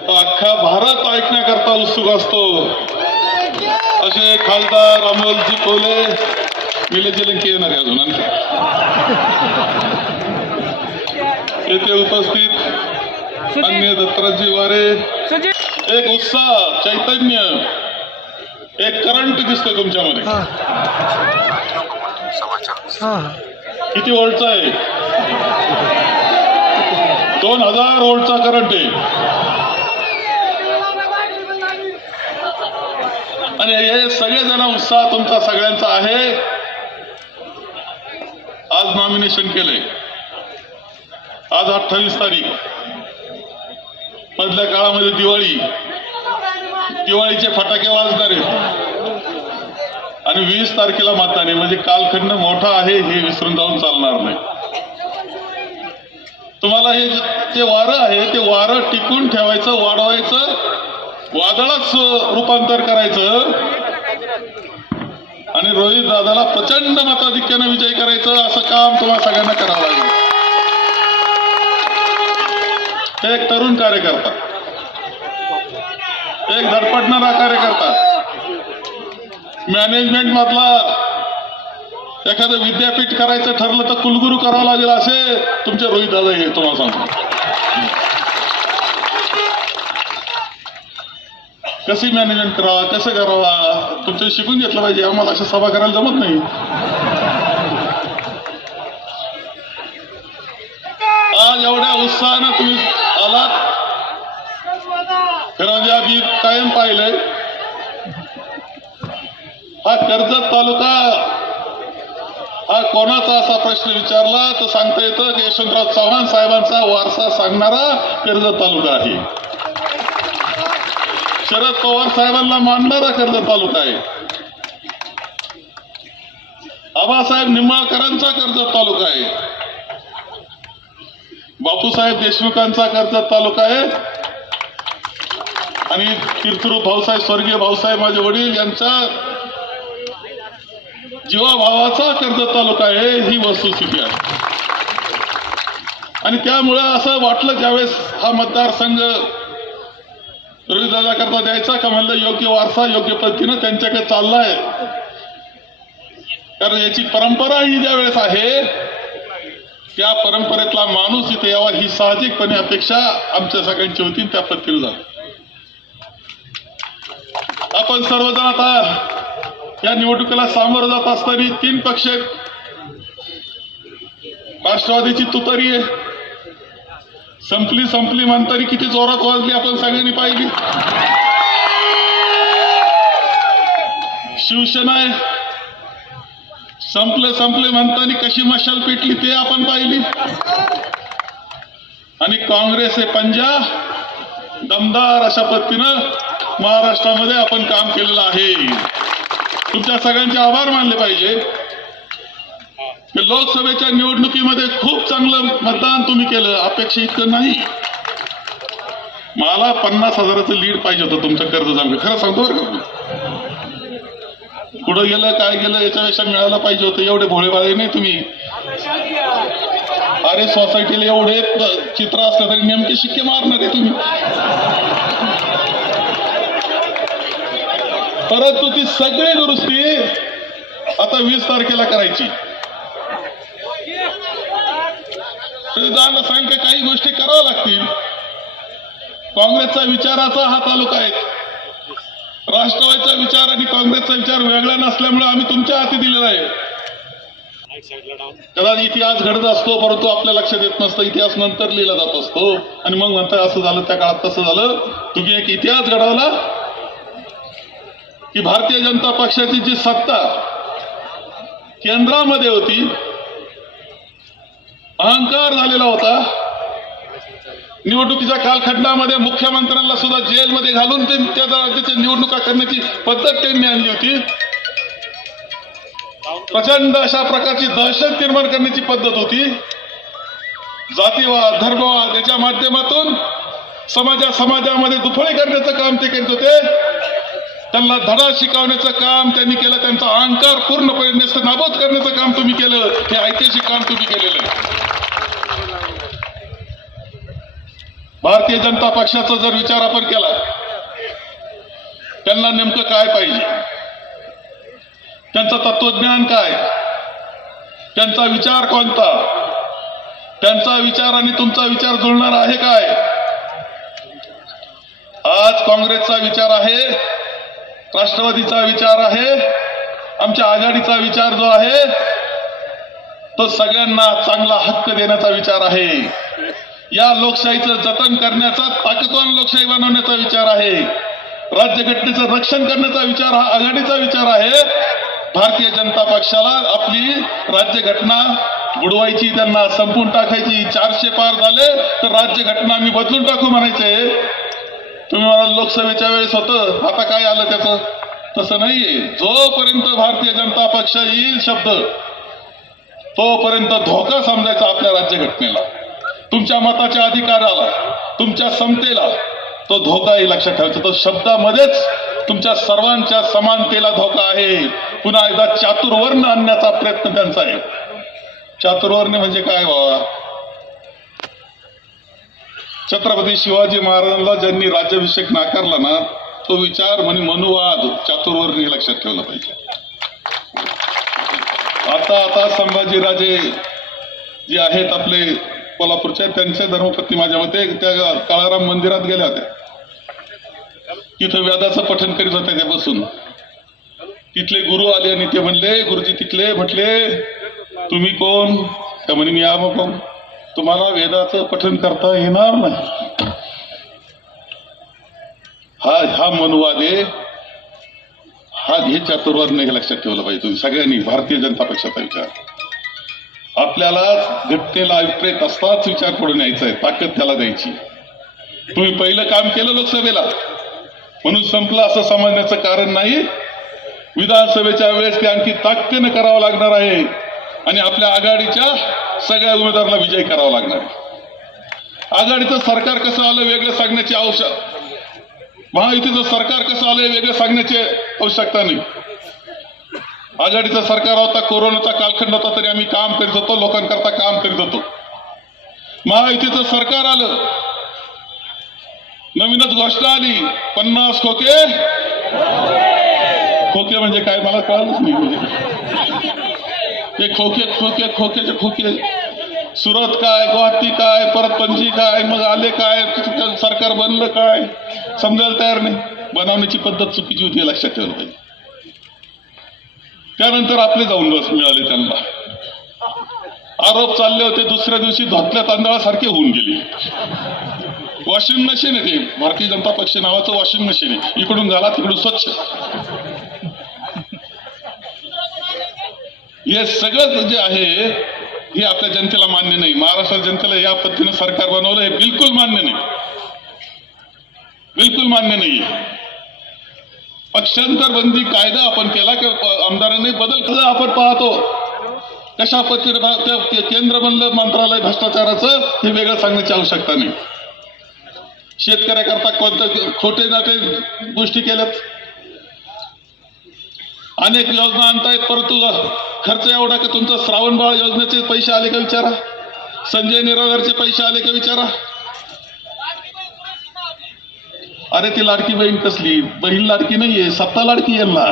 तर अख्खा भारत ऐकण्याकरता उत्सुक असतो. असे खासदार अमोलजी कोले, निलेश लंके येणार आहे अजून आणखी येथे उपस्थित अन्य दत्तराजी वारे. एक उत्साह, चैतन्य, एक करंट दिसतोय तुमच्यामध्ये. किती व्होल्टचा आहे? 2000 व्होल्टचा करंट आहे. आणि हे सगळेजण उत्साह तुमचा सगळ्यांचा आहे. आज नॉमिनेशन केलंय. आज 28 तारीख. मधल्या काळामध्ये दिवाळीचे फटाके वाजणार आहेत आणि 20 तारखेला मतदान आहे. म्हणजे कालखंड मोठा आहे, हे विसरून जाऊन चालणार नाही. तुम्हाला हे जे वारं आहे ते वारं टिकून ठेवायचं, वाढवायचं, वादळाच रूपांतर करायचं आणि रोहित दादाला प्रचंड मताधिक्याने विजयी करायचं. असं काम तुम्हाला सगळ्यांना करावं लागेल. एक तरुण कार्यकर्ता, एक धडपडणारा कार्यकर्ता, मॅनेजमेंट मधला एखादं विद्यापीठ करायचं ठरलं तर कुलगुरू करावं लागेल असे तुमचे रोहित दादा हे तुम्हाला सांगतो. कशी मॅनेजमेंट करावा, कसं करावा, तुमचं शिकून घेतलं पाहिजे. आम्हाला अशा सभा करायला जमत नाही. आज एवढ्या उत्साहानं तुम्ही आलात. खरं म्हणजे आम्ही कायम पाहिलंय हा कर्जत तालुका हा कोणाचा असा प्रश्न विचारला तर सांगता येतं की यशवंतराव चव्हाण साहेबांचा वारसा सांगणारा कर्जत तालुका आहे. शरद पवार साहेबांना मानणारा कर्जत तालुका आहे. आबासाहेब निंबाळकरांचा कर्जत तालुका आहे. बापूसाहेब देशमुखांचा कर्जत तालुका आहे. आणि तीर्थरूप भाऊसाहेब, स्वर्गीय भाऊसाहेब माझे वडील यांचा जीवाभावाचा कर्जत तालुका आहे. ही वस्तुस्थिती आहे. आणि त्यामुळे असं वाटलं ज्यावेळेस हा मतदारसंघ रोहितदादा करता द्यायचा का, म्हणलं योग्य वारसा योग्य पद्धतीनं त्यांच्याकडे चाललाय. कारण याची परंपरा ही ज्या वेळेस आहे त्या परंपरेतला माणूस इथे यावा ही साहजिकपणे अपेक्षा आमच्या सगळ्यांची होती. त्या पद्धतीने झालं. आपण सर्वजण आता या निवडणुकीला सामोरं जात असताना 3 पक्ष आहेत. राष्ट्रवादीची तुतारी आहे. संपली म्हणताना किती जोरात वाजली आपण सगळ्यांनी पाहिली. शिवसेना आहे. संपले म्हणताना कशी मशाल पेटली ते आपण पाहिली. आणि काँग्रेस हे पंजा दमदार अशा पद्धतीनं महाराष्ट्रामध्ये आपण काम केलेलं आहे. तुमच्या सगळ्यांचे आभार मानले पाहिजे. लोकसभेच्या निवडणुकीमध्ये खूप चांगलं मतदान तुम्ही केलं. अपेक्षा इतकं नाही. मला 50,000चं लीड पाहिजे होतं तुमचं कर्ज जामखेड. खरं सांगतो बरं का. पुढं गेलं काय गेलं याच्यापेक्षा मिळायला पाहिजे होतं. एवढे भोळेबाळे नाही तुम्ही. अरे सोसायटीला एवढे चित्र असलं तरी नेमके शिक्के मारणारे तुम्ही. परंतु ती सगळी दुरुस्ती आता 20 तारखेला करायची. सांगते काही गोष्टी कराव्या लागतील. काँग्रेसचा विचाराचा हा तालुका आहे. राष्ट्रवादीचा विचार आणि काँग्रेसचा विचार वेगळा नसल्यामुळे आम्ही तुमच्या हाती दिलेला आहे. कदाचित इतिहास घडत असतो परंतु आपल्या लक्षात येत नसतं. इतिहास नंतर लिहिला जात असतो आणि मग म्हणता असं झालं त्या काळात तसं झालं. तुम्ही एक इतिहास घडवला की भारतीय जनता पक्षाची जी सत्ता केंद्रामध्ये होती, अहंकार झालेला होता. निवडणुकीच्या कालखंडामध्ये मुख्यमंत्र्यांना सुद्धा जेलमध्ये घालून त्या राज्याच्या निवडणुका करण्याची पद्धत त्यांनी आणली होती. प्रचंड अशा प्रकारची दहशत निर्माण करण्याची पद्धत होती. जातीवाद, धर्मवाद याच्या माध्यमातून समाजामध्ये दुफळी करण्याचं काम ते करत होते. त्यांना धडा शिकवण्याचं काम त्यांनी केलं. त्यांचा अहंकार पूर्णपणे नेस्तनाबूद करण्याचं काम तुम्ही केलं. हे ऐतिहासिक काम तुम्ही केलेलं आहे. भारतीय जनता पक्षाचा जर विचार आपण केला, त्यांना नेमकं काय पाहिजे, त्यांचं तत्वज्ञान काय, त्यांचा विचार कोणता, त्यांचा विचार आणि तुमचा विचार जुळणार आहे काय. आज काँग्रेसचा विचार आहे, राष्ट्रवादीचा विचार आहे, आमच्या आघाडीचा विचार जो आहे तो सगळ्यांना चांगला हक्क देण्याचा विचार आहे. या लोकशाहीचं जतन करण्याचा, ताकदवान लोकशाही बनवण्याचा विचार आहे. राज्यघटनेचं रक्षण करण्याचा विचार हा आघाडीचा विचार आहे. भारतीय जनता पक्षाला आपली राज्यघटना बुडवायची, त्यांना संपून टाकायची. 400 पार झाले तर राज्यघटना आम्ही बदलून टाकू म्हणायचे. तुम्ही म्हणाल लोकसभेच्या वेळेस होतं, आता काय आलं त्याचं. तसं नाहीये. जोपर्यंत भारतीय जनता पक्ष येईल शब्द तोपर्यंत धोका समजायचा आपल्या राज्यघटनेला, तुमच्या मताच्या अधिकाराला, तुमच्या समतेला तो धोकाही लक्षात ठेवायचा. तो शब्दामध्येच तुमच्या सर्वांच्या समानतेला धोका आहे. पुन्हा एकदा चातुर्वर्ण आणण्याचा प्रयत्न त्यांचा आहे. चातुर्वर्ण म्हणजे काय बाबा. छत्रपती शिवाजी महाराजांना ज्यांनी राज्याभिषेक नाकारला ना, तो विचार म्हणजे मनुवाद चातुर्वर्ण हे लक्षात ठेवलं पाहिजे. आता संभाजीराजे जे आहेत आपले कोल्हापूरचे, त्यांचे धर्मपत्नी माझ्या मते त्या काळाराम मंदिरात गेल्या होत्या. तिथं वेदाचं पठण करीत होते. ते बसून तिथले गुरु आले आणि ते म्हणले, गुरुजी तिथले म्हटले तुम्ही कोण. त्या म्हणे मी कोण. तुम्हाला वेदाचं पठण करता येणार नाही. हा मनुवाद आहे. हा हे चातुर्वाद नाही लक्षात ठेवलं पाहिजे तुम्ही सगळ्यांनी. भारतीय जनता पक्षाचा विचार आपल्याला घटनेला अभिप्रेत असताच विचार करून यायचा आहे, ताकद त्याला द्यायची. तुम्ही पहिलं काम केलं लोकसभेला म्हणून संपलं असं समजण्याचं कारण नाही. विधानसभेच्या वेळेस ते आणखी ताकदीनं करावं लागणार आहे आणि आपल्या आघाडीच्या सगळ्या उमेदवारांना विजय करावा लागणार आहे. आघाडीचं सरकार कसं आलं वेगळं सांगण्याची महायुतीचं सरकार कसं आलंय वेगळं सांगण्याची आवश्यकता नाही. आघाडीचं सरकार होता, कोरोनाचा कालखंड होता, तरी आम्ही काम करीत होतो, लोकांकरता काम करीत होतो. महायुतीचं सरकार आलं, नवीनच घोषणा आली 50 खोके. खोके म्हणजे काय मला कळलंच नाही. म्हणजे हे खोक्याचे खोके. सुरत काय, गुवाहाटी काय, परत पणजी काय, मग आले काय, सरकार बनलं काय समजायला तयार नाही. बनवण्याची पद्धत चुकीची होती हे लक्षात ठेवलं पाहिजे. त्यानंतर आपले जाऊन बस मिळाले त्यांना. आरोप चालले होते, दुसऱ्या दिवशी धोतल्या तांदळासारखे होऊन गेले. वॉशिंग मशीन आहे ते, भारतीय जनता पक्ष नावाचं वॉशिंग मशीन आहे. इकडून झाला तिकडून स्वच्छ. हे सगळं जे आहे हे आपल्या जनतेला मान्य नाही. महाराष्ट्र जनतेला या पद्धतीने सरकार बनवलं हे बिलकुल मान्य नाही, बिलकुल मान्य नाही. पक्षांतर बंदी कायदा आपण केला की आमदारांनी बदल केला आपण पाहतो. कशा पद्धतीने केंद्र बनलं मंत्रालय भ्रष्टाचाराचं हे वेगळं सांगण्याची आवश्यकता नाही. शेतकऱ्याकरता कोणतं खोटे नाटे गोष्टी केल्यात, अनेक योजना आणतायत, परंतु खर्च एवढा की तुमचं श्रावणबाळ योजनेचे पैसे आले का विचारा, संजय निराधारचे पैसे आले का विचारा. अरे ती लाडकी बहीण कसली बहीण लाडकी नाहीये, सत्ता लाडकी यांना.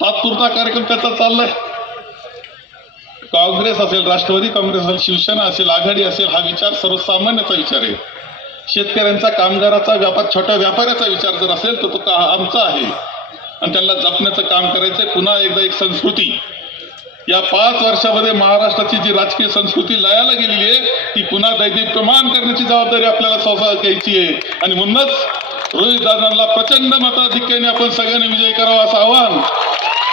तात्पुरता कार्यक्रम त्याचा चाललाय. काँग्रेस असेल, राष्ट्रवादी काँग्रेस असेल, शिवसेना असेल, आघाडी असेल, हा विचार सर्वसामान्याचा विचार आहे. शेतकऱ्यांचा, कामगाराचा, छोट्या व्यापाऱ्याचा विचार जर असेल तर तो आमचा आहे आणि त्यांना जपण्याचं काम करायचंय. पुन्हा एकदा एक संस्कृती या 5 वर्षामध्ये महाराष्ट्राची जी राजकीय संस्कृती लयाला गेलेली आहे ती पुन्हा दैदिप्यमान करण्याची जबाबदारी आपल्याला स्वतः घ्यायची आहे. आणि म्हणूनच रोहित दादांना प्रचंड मताधिक्याने आपण सगळ्यांनी विजय करावा असं आवाहन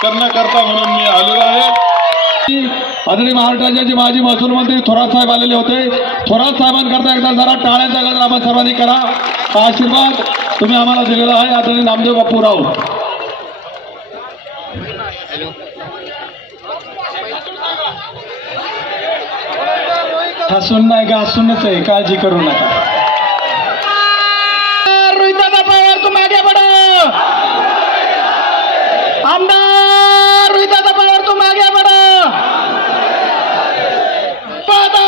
करण्याकरता म्हणून मी आलेलो आहे. आदरणीय महाराष्ट्राचे माजी महसूल मंत्री थोरात साहेब आलेले होते. थोरात साहेबांकरता एकदा जरा टाळ्यांचा गजर आपण सर्वांनी करा. हा आशीर्वाद तुम्ही आम्हाला दिलेला आहे. आदरणीय नामदेव बापू राऊत. हसून नाही का, हसूनच आहे, काळजी करू नका. रोहितदादा पवार तुम आगे बढ़ो. आमदार रोहितदादा पवार तुम आगे बढ़ो. वादा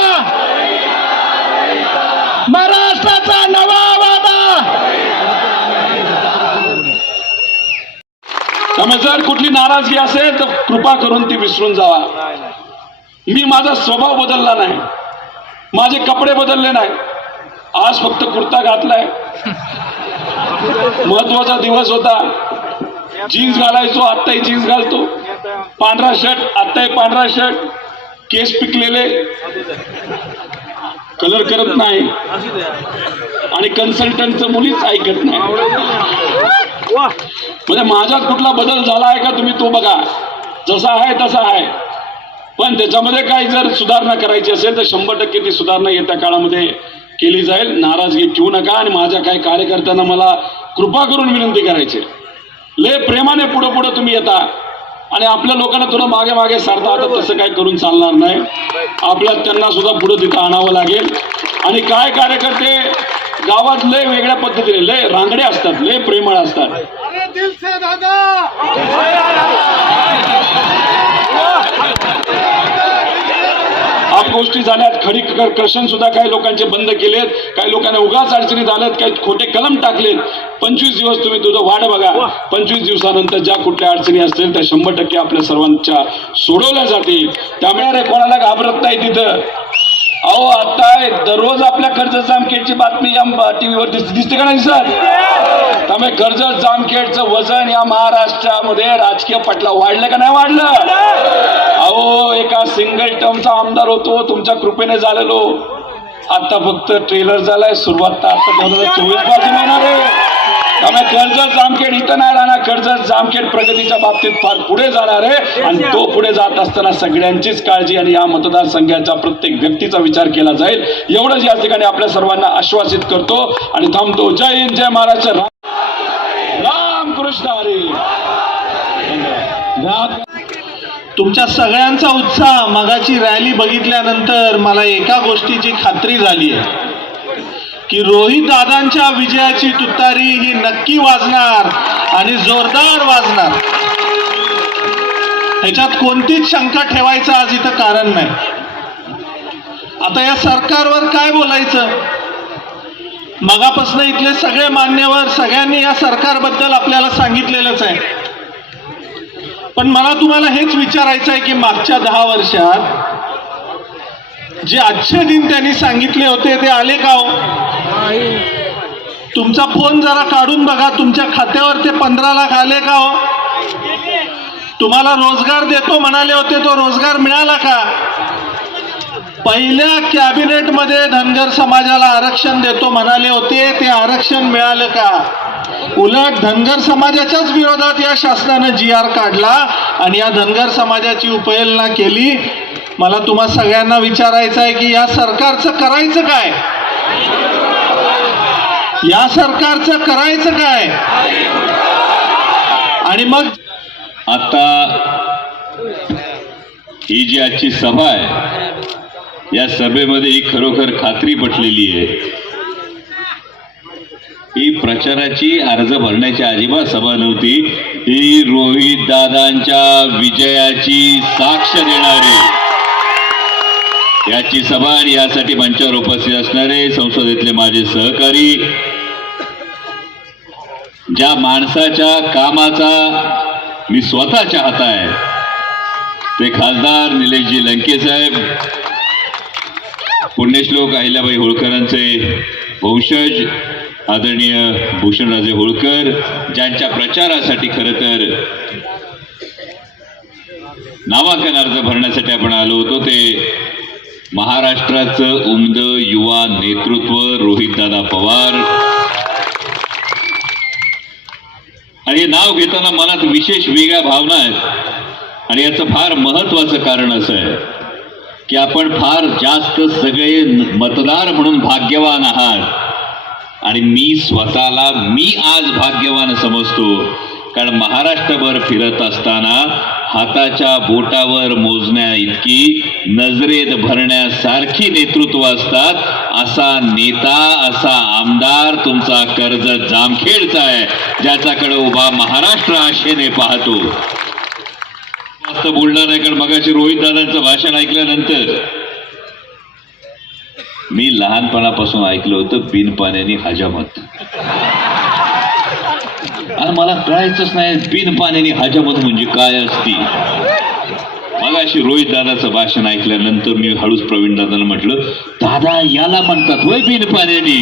महाराष्ट्राचा नवा वादा. त्यामुळे जर कुठली नाराजगी असेल तर कृपा करून ती विसरून जावा. मी माझा स्वभाव बदलला नाही, माझे कपडे बदलले नाही. आज फक्त कुर्ता घातलाय, महत्वाचा दिवस होता. जीन्स घालायचो, आत्ताही जीन्स घालतो. पांढरा शर्ट, आत्ताही पांढरा शर्ट. केस पिकलेले, कलर करत नाही आणि कन्सल्टंटचं मुलीच ऐकत नाही. म्हणजे माझ्यात कुठला बदल झाला आहे का तुम्ही तो बघा. जसा आहे तसा आहे, पण त्याच्यामध्ये काही जर सुधारणा करायची असेल तर 100% ती सुधारणा येत्या काळामध्ये केली जाईल. नाराजगी ठेवू नका. आणि माझ्या काही कार्यकर्त्यांना मला कृपा करून विनंती करायची, लय प्रेमाने पुढं पुढं तुम्ही येता आणि आपल्या लोकांना थोडं मागे मागे सारता. आता तसं काही करून चालणार नाही. आपल्याला त्यांना सुद्धा पुढं तिथं आणावं लागेल. आणि काय कार्यकर्ते गावात लय वेगळ्या पद्धतीने लय रांगडे असतात, लय प्रेमळ असतात. आप गोष्टी झाल्यात. खडी कर्षण सुद्धा काही लोकांचे बंद केलेत, काही लोकांना उगाच अडचणीत आल्यात, काही खोटे कलम टाकलेत. 25 दिवस तुम्ही तुझं वाट बघा. 25 दिवसानंतर ज्या कुठल्या अडचणी असतील त्या 100% आपल्या सर्वांच्या सोडवल्या जातील. त्यामुळे कोणाला घाबरत नाही तिथं. अहो आता दररोज आपल्या कर्जत जामखेडची बातमी या टीव्हीवर दिसते का नाही सर? त्यामुळे कर्जत जामखेडचं वजन या महाराष्ट्रामध्ये राजकीय पटला वाढलं का नाही वाढलं? अहो एका सिंगल टर्मचा आमदार होतो, तुमच्या कृपेने झालेलो. आता फक्त ट्रेलर झालाय, सुरुवात तर आता 2024 पासून होणार आहे. त्यामुळे कर्जत जामखेड इथं नाही राहणार. कर्जत जामखेड प्रगतीच्या बाबतीत फार पुढे जाणार आहे आणि तो पुढे जात असताना सगळ्यांचीच काळजी आणि या मतदारसंघाच्या प्रत्येक व्यक्तीचा विचार केला जाईल एवढंच या ठिकाणी आपल्या सर्वांना आश्वासित करतो आणि थांबतो. जय हिंद, जय महाराष्ट्र, राम कृष्ण हरी. तुमच्या सगळ्यांचा उत्साह, मगाची रॅली बघितल्यानंतर मला एका गोष्टीची खात्री झाली आहे की रोहित दादांच्या विजयाची तुतारी ही नक्की वाजणार आणि जोरदार वाजणार. ह्याच्यात कोणतीच शंका ठेवायचं आज इथं कारण नाही. आता या सरकारवर काय बोलायचं? मगापासून इथले सगळे मान्यवर सगळ्यांनी या सरकारबद्दल आपल्याला सांगितलेलंच आहे. पण मला तुम्हाला हेच विचारायचं आहे की मागच्या 10 वर्षात जे आजचे दिन त्यांनी सांगितले होते ते आले का हो? तुमचा फोन जरा काढून बघा, तुमच्या खात्यावर ते 15 लाख आले का हो? तुम्हाला रोजगार देतो म्हणाले होते, तो रोजगार मिळाला का? पहिल्या कॅबिनेटमध्ये धनगर समाजाला आरक्षण देतो म्हणाले होते, ते आरक्षण मिळालं का? उलट धनगर समाजाच्याच विरोधात या शासनानं GR काढला आणि या धनगर समाजाची उपहेलना केली. मला तुम्हा सगळ्यांना विचारायचं आहे की या सरकारचं करायचं काय? या सरकारचं करायचं काय? आणि मग आता ही जी आजची सभा आहे या सभेमध्ये ही खरोखर खात्री पटलेली आहे ही प्रचाराची अर्ज भरण्याची अजिबात सभा नव्हती. ही रोहित दादांच्या विजयाची साक्ष देणारी याची सभा आणि यासाठी मंचावर उपस्थित असणारे संसदेतले माझे सहकारी, ज्या माणसाच्या कामाचा मी स्वतः चाहता आहे ते खासदार निलेशजी लंके साहेब, पुण्यश्लोक अहिल्याबाई होळकरांचे वंशज आदरणीय भूषणराजे होळकर, ज्यांच्या प्रचारासाठी खरं तर नामांकन अर्ज भरण्यासाठी आपण आलो होतो, ते महाराष्ट्राचं उमद युवा नेतृत्व रोहितदादा पवार. आणि हे नाव घेताना मनात विशेष वेगळ्या भावना आहेत आणि याचं फार महत्वाचं कारण असं आहे की आपण फार जास्त सगळे मतदार म्हणून भाग्यवान आहात आणि मी स्वतःला आज भाग्यवान समजतो. कारण महाराष्ट्रभर फिरत असताना हाताच्या बोटावर मोजण्या इतकी नजरेत भरण्यासारखी नेतृत्व असतात असा नेता, असा आमदार तुमचा कर्जत जामखेडचा आहे, ज्याच्याकडे उभा महाराष्ट्र आशेने पाहतो. जास्त बोलणार नाही कारण मगाशी रोहित दादांचं भाषण ऐकल्यानंतर मी लहानपणापासून ऐकलं होतं बिन पाण्याने हजामत, आणि मला कळायचंच नाही बिन पाण्याने हजामत म्हणजे काय असती. मगाशी रोहित दादाचं भाषण ऐकल्यानंतर मी हळूच प्रवीण दादाला म्हटलं, दादा याला म्हणतात होय बिन पाण्याने.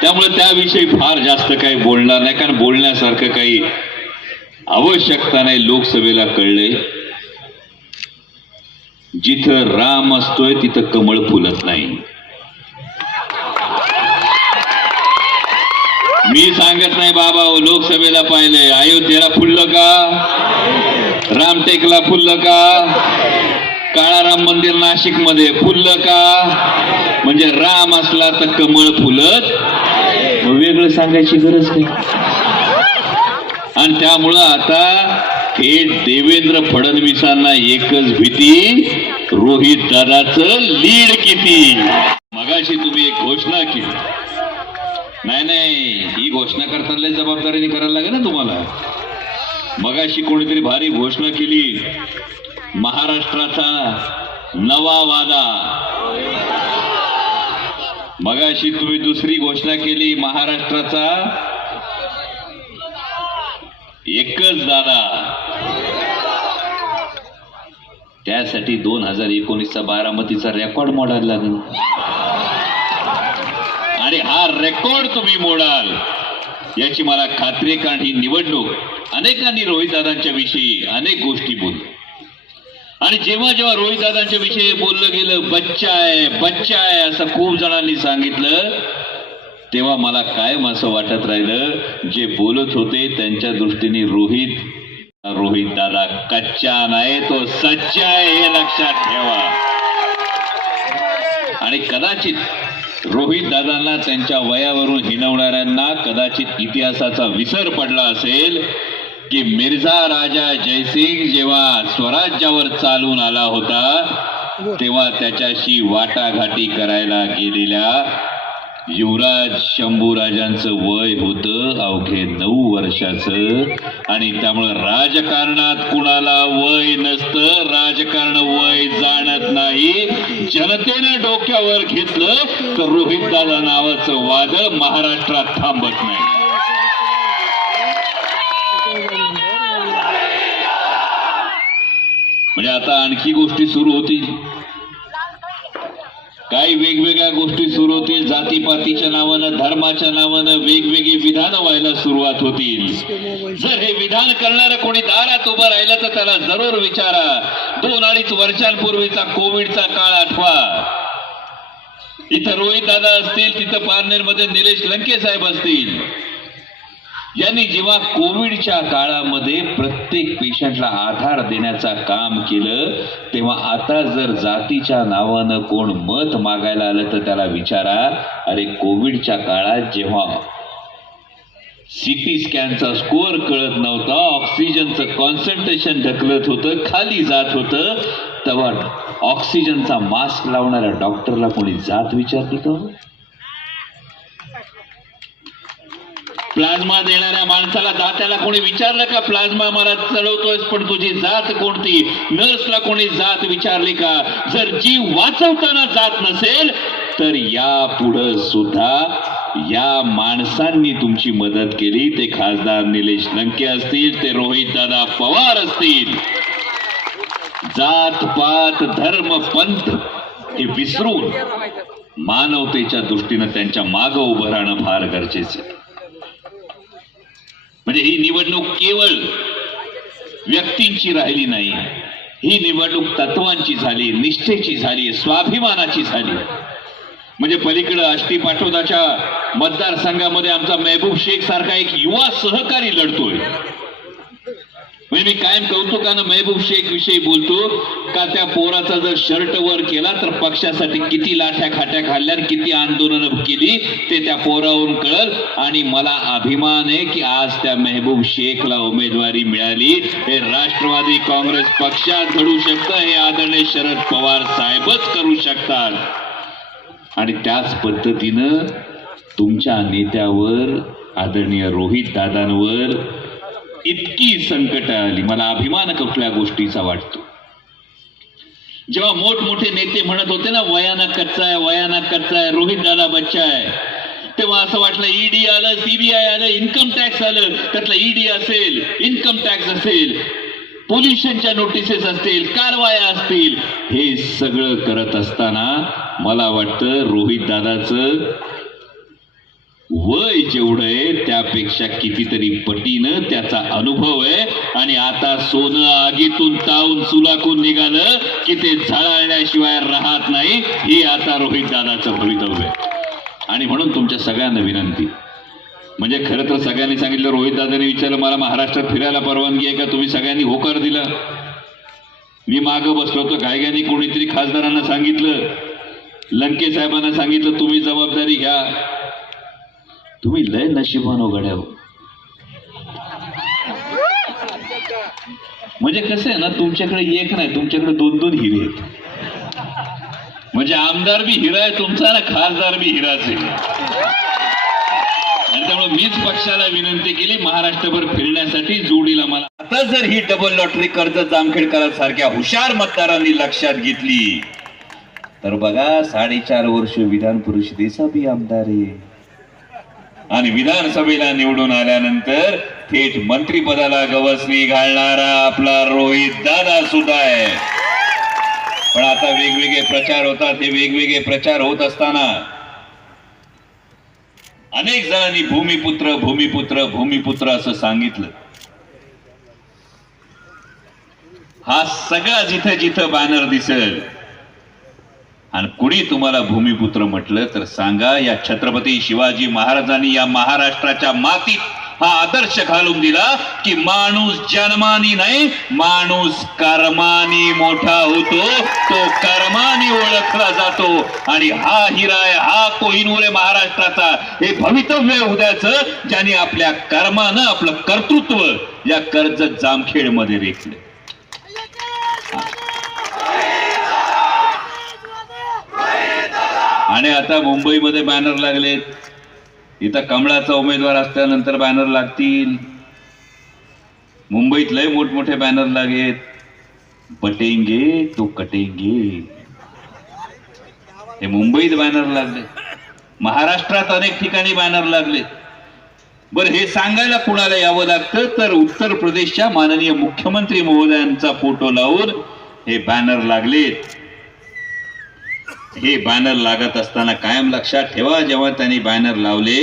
त्यामुळे त्याविषयी फार जास्त काही बोलणार नाही कारण बोलण्यासारखं काही आवश्यकता नाही. लोकसभेला कळले जिथं राम असतोय तिथं कमळ फुलत नाही. मी सांगत नाही बाबा, लोकसभेला पाहिलंय अयोध्येला फुललं का, रामटेकला फुललं का, काळा राम मंदिर नाशिक मध्ये फुललं का? म्हणजे राम असला तर कमळ फुलत, वेगळं सांगायची गरज नाही. आणि त्यामुळं आता थेट देवेंद्र फडणवीसांना एकच भीती, रोहित दादाचं लीड किती. मगाशी तुम्ही एक घोषणा केली, नाही ही घोषणा करताना जबाबदारीने करायला लागेल ना तुम्हाला. मगाशी कोणीतरी भारी घोषणा केली, महाराष्ट्राचा नवा वादा. मगाशी तुम्ही दुसरी घोषणा केली, महाराष्ट्राचा एकच दादा. त्यासाठी 2019चा बारामतीचा रेकॉर्ड मोडायला लागेल आणि हा रेकॉर्ड तुम्ही मोडाल याची मला खात्री आहे. कारण ही निवडणूक, अनेकांनी रोहितदादांच्या विषयी अनेक गोष्टी बोलल्या आणि जेव्हा जेव्हा रोहितदादांच्या विषयी बोललं गेलं बच्चा आहे असं खूप जणांनी सांगितलं, तेव्हा मला कायम असं वाटत राहिलं, जे बोलत होते त्यांच्या दृष्टीने रोहित दादा कच्चा नाही, तो सच्चा आहे हे लक्षात ठेवा. आणि कदाचित रोहित दादांना त्यांच्या वयावरून हिणवणाऱ्यांना कदाचित इतिहासाचा विसर पडला असेल की मिर्झा राजा जयसिंग जेव्हा स्वराज्यावर चालून आला होता तेव्हा त्याच्याशी वाटाघाटी करायला गेलेल्या युवराज शंभूराजांचं वय होतं अवघे 9 वर्षाचं. आणि त्यामुळं राजकारणात कुणाला वय नसतं, राजकारण वय जाणत नाही. जनतेने डोक्यावर घेतलं तर रोहित दादा नावाचं वादळ महाराष्ट्रात थांबत नाही. म्हणजे आता आणखी गोष्टी सुरू होतील, काही वेगवेगळ्या गोष्टी सुरू होतील. जातीपातीच्या नावानं, धर्माच्या नावानं वेगवेगळी विधानं व्हायला सुरुवात होतील. जर हे विधान करणारं कोणी दारात उभं राहिलं तर त्याला जरूर विचारा. 2-2.5 वर्षांपूर्वीचा कोविडचा काळ आठवा. इथं रोहित दादा असतील, तिथं पारनेरमध्ये निलेश लंके साहेब असतील, यांनी जेव्हा कोविडच्या काळामध्ये प्रत्येक पेशंटला आधार देण्याचं काम केलं, तेव्हा आता जर जातीच्या नावानं कोण मत मागायला आलं तर त्याला विचारा, अरे कोविडच्या काळात जेव्हा सीटी स्कॅनचा स्कोअर कळत नव्हता, ऑक्सिजनचं कॉन्सन्ट्रेशन ढकलत होतं, खाली जात होतं, तेव्हा ऑक्सिजनचा मास्क लावणाऱ्या डॉक्टरला कोणी जात विचारली का? प्लाझ्मा देणाऱ्या माणसाला, दात्याला कोणी विचारलं का प्लाझ्मा मला चढवतोयस पण तुझी जात कोणती? नर्सला कोणी जात विचारली का? जर जीव वाचवताना जात नसेल तर यापुढं सुद्धा या माणसांनी तुमची मदत केली. ते खासदार निलेश लंके असतील, ते रोहित दादा पवार असतील. जात पात धर्म पंथ हे विसरून मानवतेच्या दृष्टीनं त्यांच्या मागं उभं राहणं फार गरजेचं आहे. म्हणजे ही निवडणूक केवळ व्यक्तींची राहिली नाही, ही निवडणूक तत्वांची झाली, निष्ठेची झाली, स्वाभिमानाची झाली. म्हणजे पलीकडे आष्टी पाटोदाच्या मतदारसंघामध्ये आमचा महबूब शेख सारखा एक युवा सहकारी लढतोय. म्हणजे मी कायम कौतुकानं महबूब शेख विषयी बोलतो का त्या पोराचा जर शर्ट वर केला तर पक्षासाठी किती लाठ्या खाट्या खाल्ल्या, किती आंदोलनं केली ते त्या पोरावरून कळल. आणि मला अभिमान आहे की आज त्या महबूब शेखला उमेदवारी मिळाली. हे राष्ट्रवादी काँग्रेस पक्षात घडू शकतं, हे आदरणीय शरद पवार साहेबच करू शकतात. आणि त्याच पद्धतीनं तुमच्या नेत्यावर, आदरणीय रोहित दादांवर इतकी संकट आली. मला अभिमान कुठल्या गोष्टीचा वाटतो. जेव्हा मोठमोठे नेते म्हणत होते ना वयानं कच्चा आहे, वयानं कच्चा आहे, रोहित दादा बच्चा आहे, तेव्हा असं वाटलं ईडी आलं, सीबीआय आलं, इन्कम टॅक्स आलं, त्यातलं ईडी असेल, इन्कम टॅक्स असेल, पोल्युशनच्या नोटिसेस असतील, कारवाया असतील, हे सगळं करत असताना मला वाटतं रोहित दादाचं वय जेवढं आहे त्यापेक्षा कितीतरी पटीनं त्याचा अनुभव आहे. आणि आता सोनं आगीतून तावून सुलाकून निघालं की ते झळाळण्याशिवाय राहत नाही, हे आता रोहित दादाचं भवितव्य आहे. आणि म्हणून तुमच्या सगळ्यांना विनंती, म्हणजे खरं तर सगळ्यांनी सांगितलं, रोहित दादांनी विचारलं मला महाराष्ट्रात फिरायला परवानगी आहे का? तुम्ही सगळ्यांनी होकार दिला. मी मागं बसलो होतो, घाईघाईने कोणीतरी खासदारांना सांगितलं, लंके साहेबांना सांगितलं तुम्ही जबाबदारी घ्या. तुम्ही लय नशिबान उघड्या हो. म्हणजे कसं आहे ना, तुमच्याकडे एक नाही, तुमच्याकडे 2-2 हिरे आहेत. म्हणजे आमदार बी हिरा आहे तुमचा ना, खासदार बी हिराच आहे. आणि त्यामुळे मीच पक्षाला विनंती केली महाराष्ट्रभर फिरण्यासाठी जोडीला मला. आता जर ही डबल लॉटरी कर्जत जामखेडकरांसारख्या हुशार मतदारांनी लक्षात घेतली तर बघा 4.5 वर्ष विधान परिषदेचा बी आमदार आहे आणि विधानसभेला निवडून आल्यानंतर थेट मंत्रिपदाला गवसणी घालणारा आपला रोहित दादा सुद्धा आहे. पण आता वेगवेगळे प्रचार होतात. हे वेगवेगळे प्रचार होत असताना अनेक जणांनी भूमिपुत्र भूमिपुत्र भूमिपुत्र असं सांगितलं. हा सगळा जिथं जिथं बॅनर दिसेल आणि कुणी तुम्हाला भूमिपुत्र म्हटलं तर सांगा, या छत्रपती शिवाजी महाराजांनी या महाराष्ट्राच्या मातीत हा आदर्श घालून दिला की माणूस जन्मानी नाही, माणूस कर्मानी मोठा होतो, तो कर्मानी ओळखला जातो. आणि हा हिरा आहे, हा कोहिनूर आहे महाराष्ट्राचा. हे भवितव्य उद्याचं ज्याने आपल्या कर्मानं आपलं कर्तृत्व या कर्जत जामखेड मध्ये रेखलं. आणि आता मुंबईमध्ये बॅनर लागलेत. इथं कमळाचा उमेदवार असल्यानंतर बॅनर लागतील. मुंबईत लय मोठमोठे बॅनर लागेत. बटेंगे तो कटेंगे, हे मुंबईत बॅनर लागले. महाराष्ट्रात अनेक ठिकाणी बॅनर लागले. बरं, हे सांगायला कुणाला यावं लागतं तर उत्तर प्रदेशच्या माननीय मुख्यमंत्री महोदयांचा फोटो लावून हे बॅनर लागलेत. हे बॅनर लागत असताना कायम लक्षात ठेवा, जेव्हा त्यांनी बॅनर लावले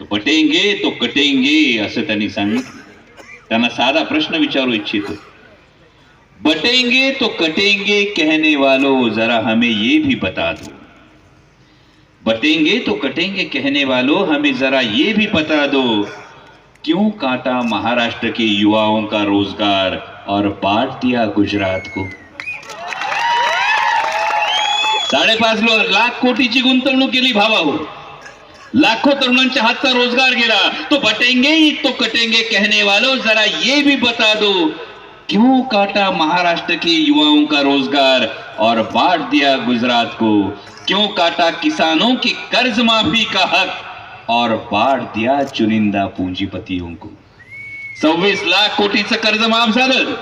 तो बटेंगे तो कटेंगे असं त्यांनी सांगितलं. त्यांना साधा प्रश्न विचारू इच्छितो, बटेंगे तो कटेंगे कहने वालों जरा हमें ये भी बता दो, बटेंगे तो कटेंगे कहने वालों हमें जरा ये भी बता दो, क्यों काटा महाराष्ट्र के युवाओं का रोजगार और बांट दिया गुजरात को. 5.5 लाख कोटीची गुंतवणूक केली भावाहो, लाखों तरुणांच्या हातचा रोजगार गेला. तो बटेंगे तो कटेंगे कहने वालों जरा ये भी बता दो, क्यों काटा महाराष्ट्र के युवाओं का रोजगार और बांट दिया गुजरात को, क्यों काटा किसानों की कर्ज माफी का हक और बांट दिया चुनिंदा पूंजीपतियों को. 26 लाख कोटीचं कर्ज माफ झालं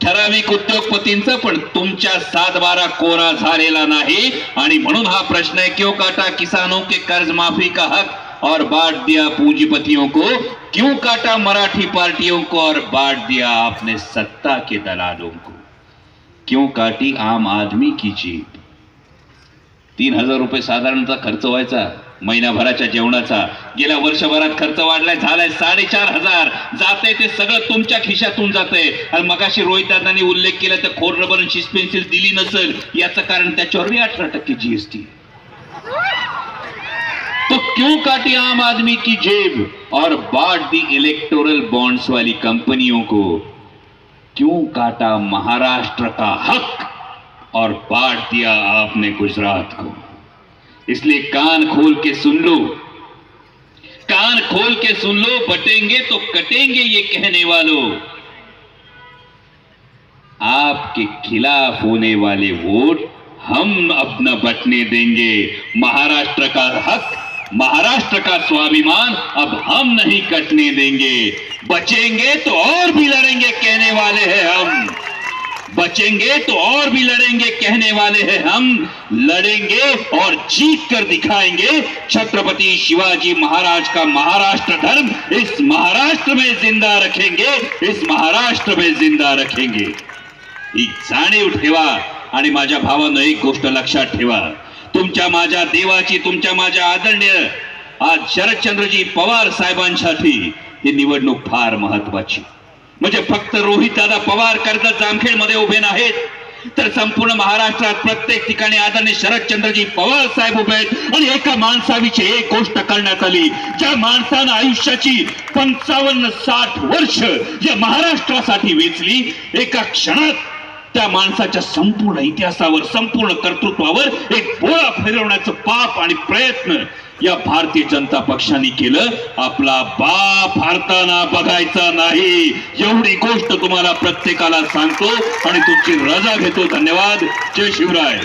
ठराविक उद्योगपतींचं, पण तुमच्या 7-12 कोरा झालेला नाही. आणि म्हणून हा प्रश्न है, क्यों काटा किसानों के कर्ज माफी का हक और बांट दिया पूंजीपतियों को, क्यों काटा मराठी पार्टियों को और बांट दिया आपने सत्ता के दलालों को, क्यों काटी आम आदमी की जेब. 3,000 रुपये साधारणतः खर्च व्हायचा महिनाभराच्या जेवणाचा. गेल्या वर्षभरात खर्च वाढलाय, झालाय 4,500. जाते ते सगळं तुमच्या खिशातून जातंय. आणि मगाशी रोहितदादांनी उल्लेख केला तर खोड रबर आणि शिस पेन्सिल दिली नसेल याचं कारण त्याच्यावर 18% जीएसटी. तो क्यों काटी आम आदमी की जेब और बांट दी इलेक्टोरल बॉन्ड्स वाली कंपनियों को, क्यों काटा महाराष्ट्र का हक और बांट दिया आपने गुजरात को. इसलिए कान खोल के सुन लो, कान खोल के सुन लो, बटेंगे तो कटेंगे ये कहने वालों, आपके खिलाफ होने वाले वोट हम अब न बटने देंगे. महाराष्ट्र का हक, महाराष्ट्र का स्वाभिमान अब हम नहीं कटने देंगे. बचेंगे तो और भी लड़ेंगे कहने वाले हैं हम, बचेंगे तो और भी लड़ेंगे कहने वाले हैं हम. लड़ेंगे और जीत कर दिखाएंगे. छत्रपति शिवाजी महाराज का महाराष्ट्र धर्म इस महाराष्ट्र में जिंदा रखेंगे, इस महाराष्ट्र में जिंदा रखेंगे. ही जाणीव ठेवा. आणि माझ्या भावानं एक गोष्ट लक्षात ठेवा, तुमच्या माझ्या देवाची, तुमच्या माझ्या आदरणीय आज शरदचंद्रजी पवार साहेबांसाठी ही निवडणूक फार महत्वाची. म्हणजे फक्त रोहितदादा पवार कर्जत जामखेड मध्ये उभे नाहीत, तर संपूर्ण महाराष्ट्रात प्रत्येक ठिकाणी आदरणीय शरदचंद्रजी पवार साहेब उभे आहेत. आणि एका माणसाविषयी एक गोष्ट करण्यात आली, ज्या माणसानं आयुष्याची 55-60 वर्ष या महाराष्ट्रासाठी वेचली, एका क्षणात त्या माणसाच्या संपूर्ण इतिहासावर, संपूर्ण कर्तृत्वावर एक बोळा फिरवण्याचं पाप आणि प्रयत्न या भारतीय जनता पक्षाने केलं. आपला बाप हरताना बघायचा नाही, एवढी गोष्ट तुम्हाला प्रत्येकाला सांगतो आणि तुमची रजा घेतो. धन्यवाद. जय शिवराय.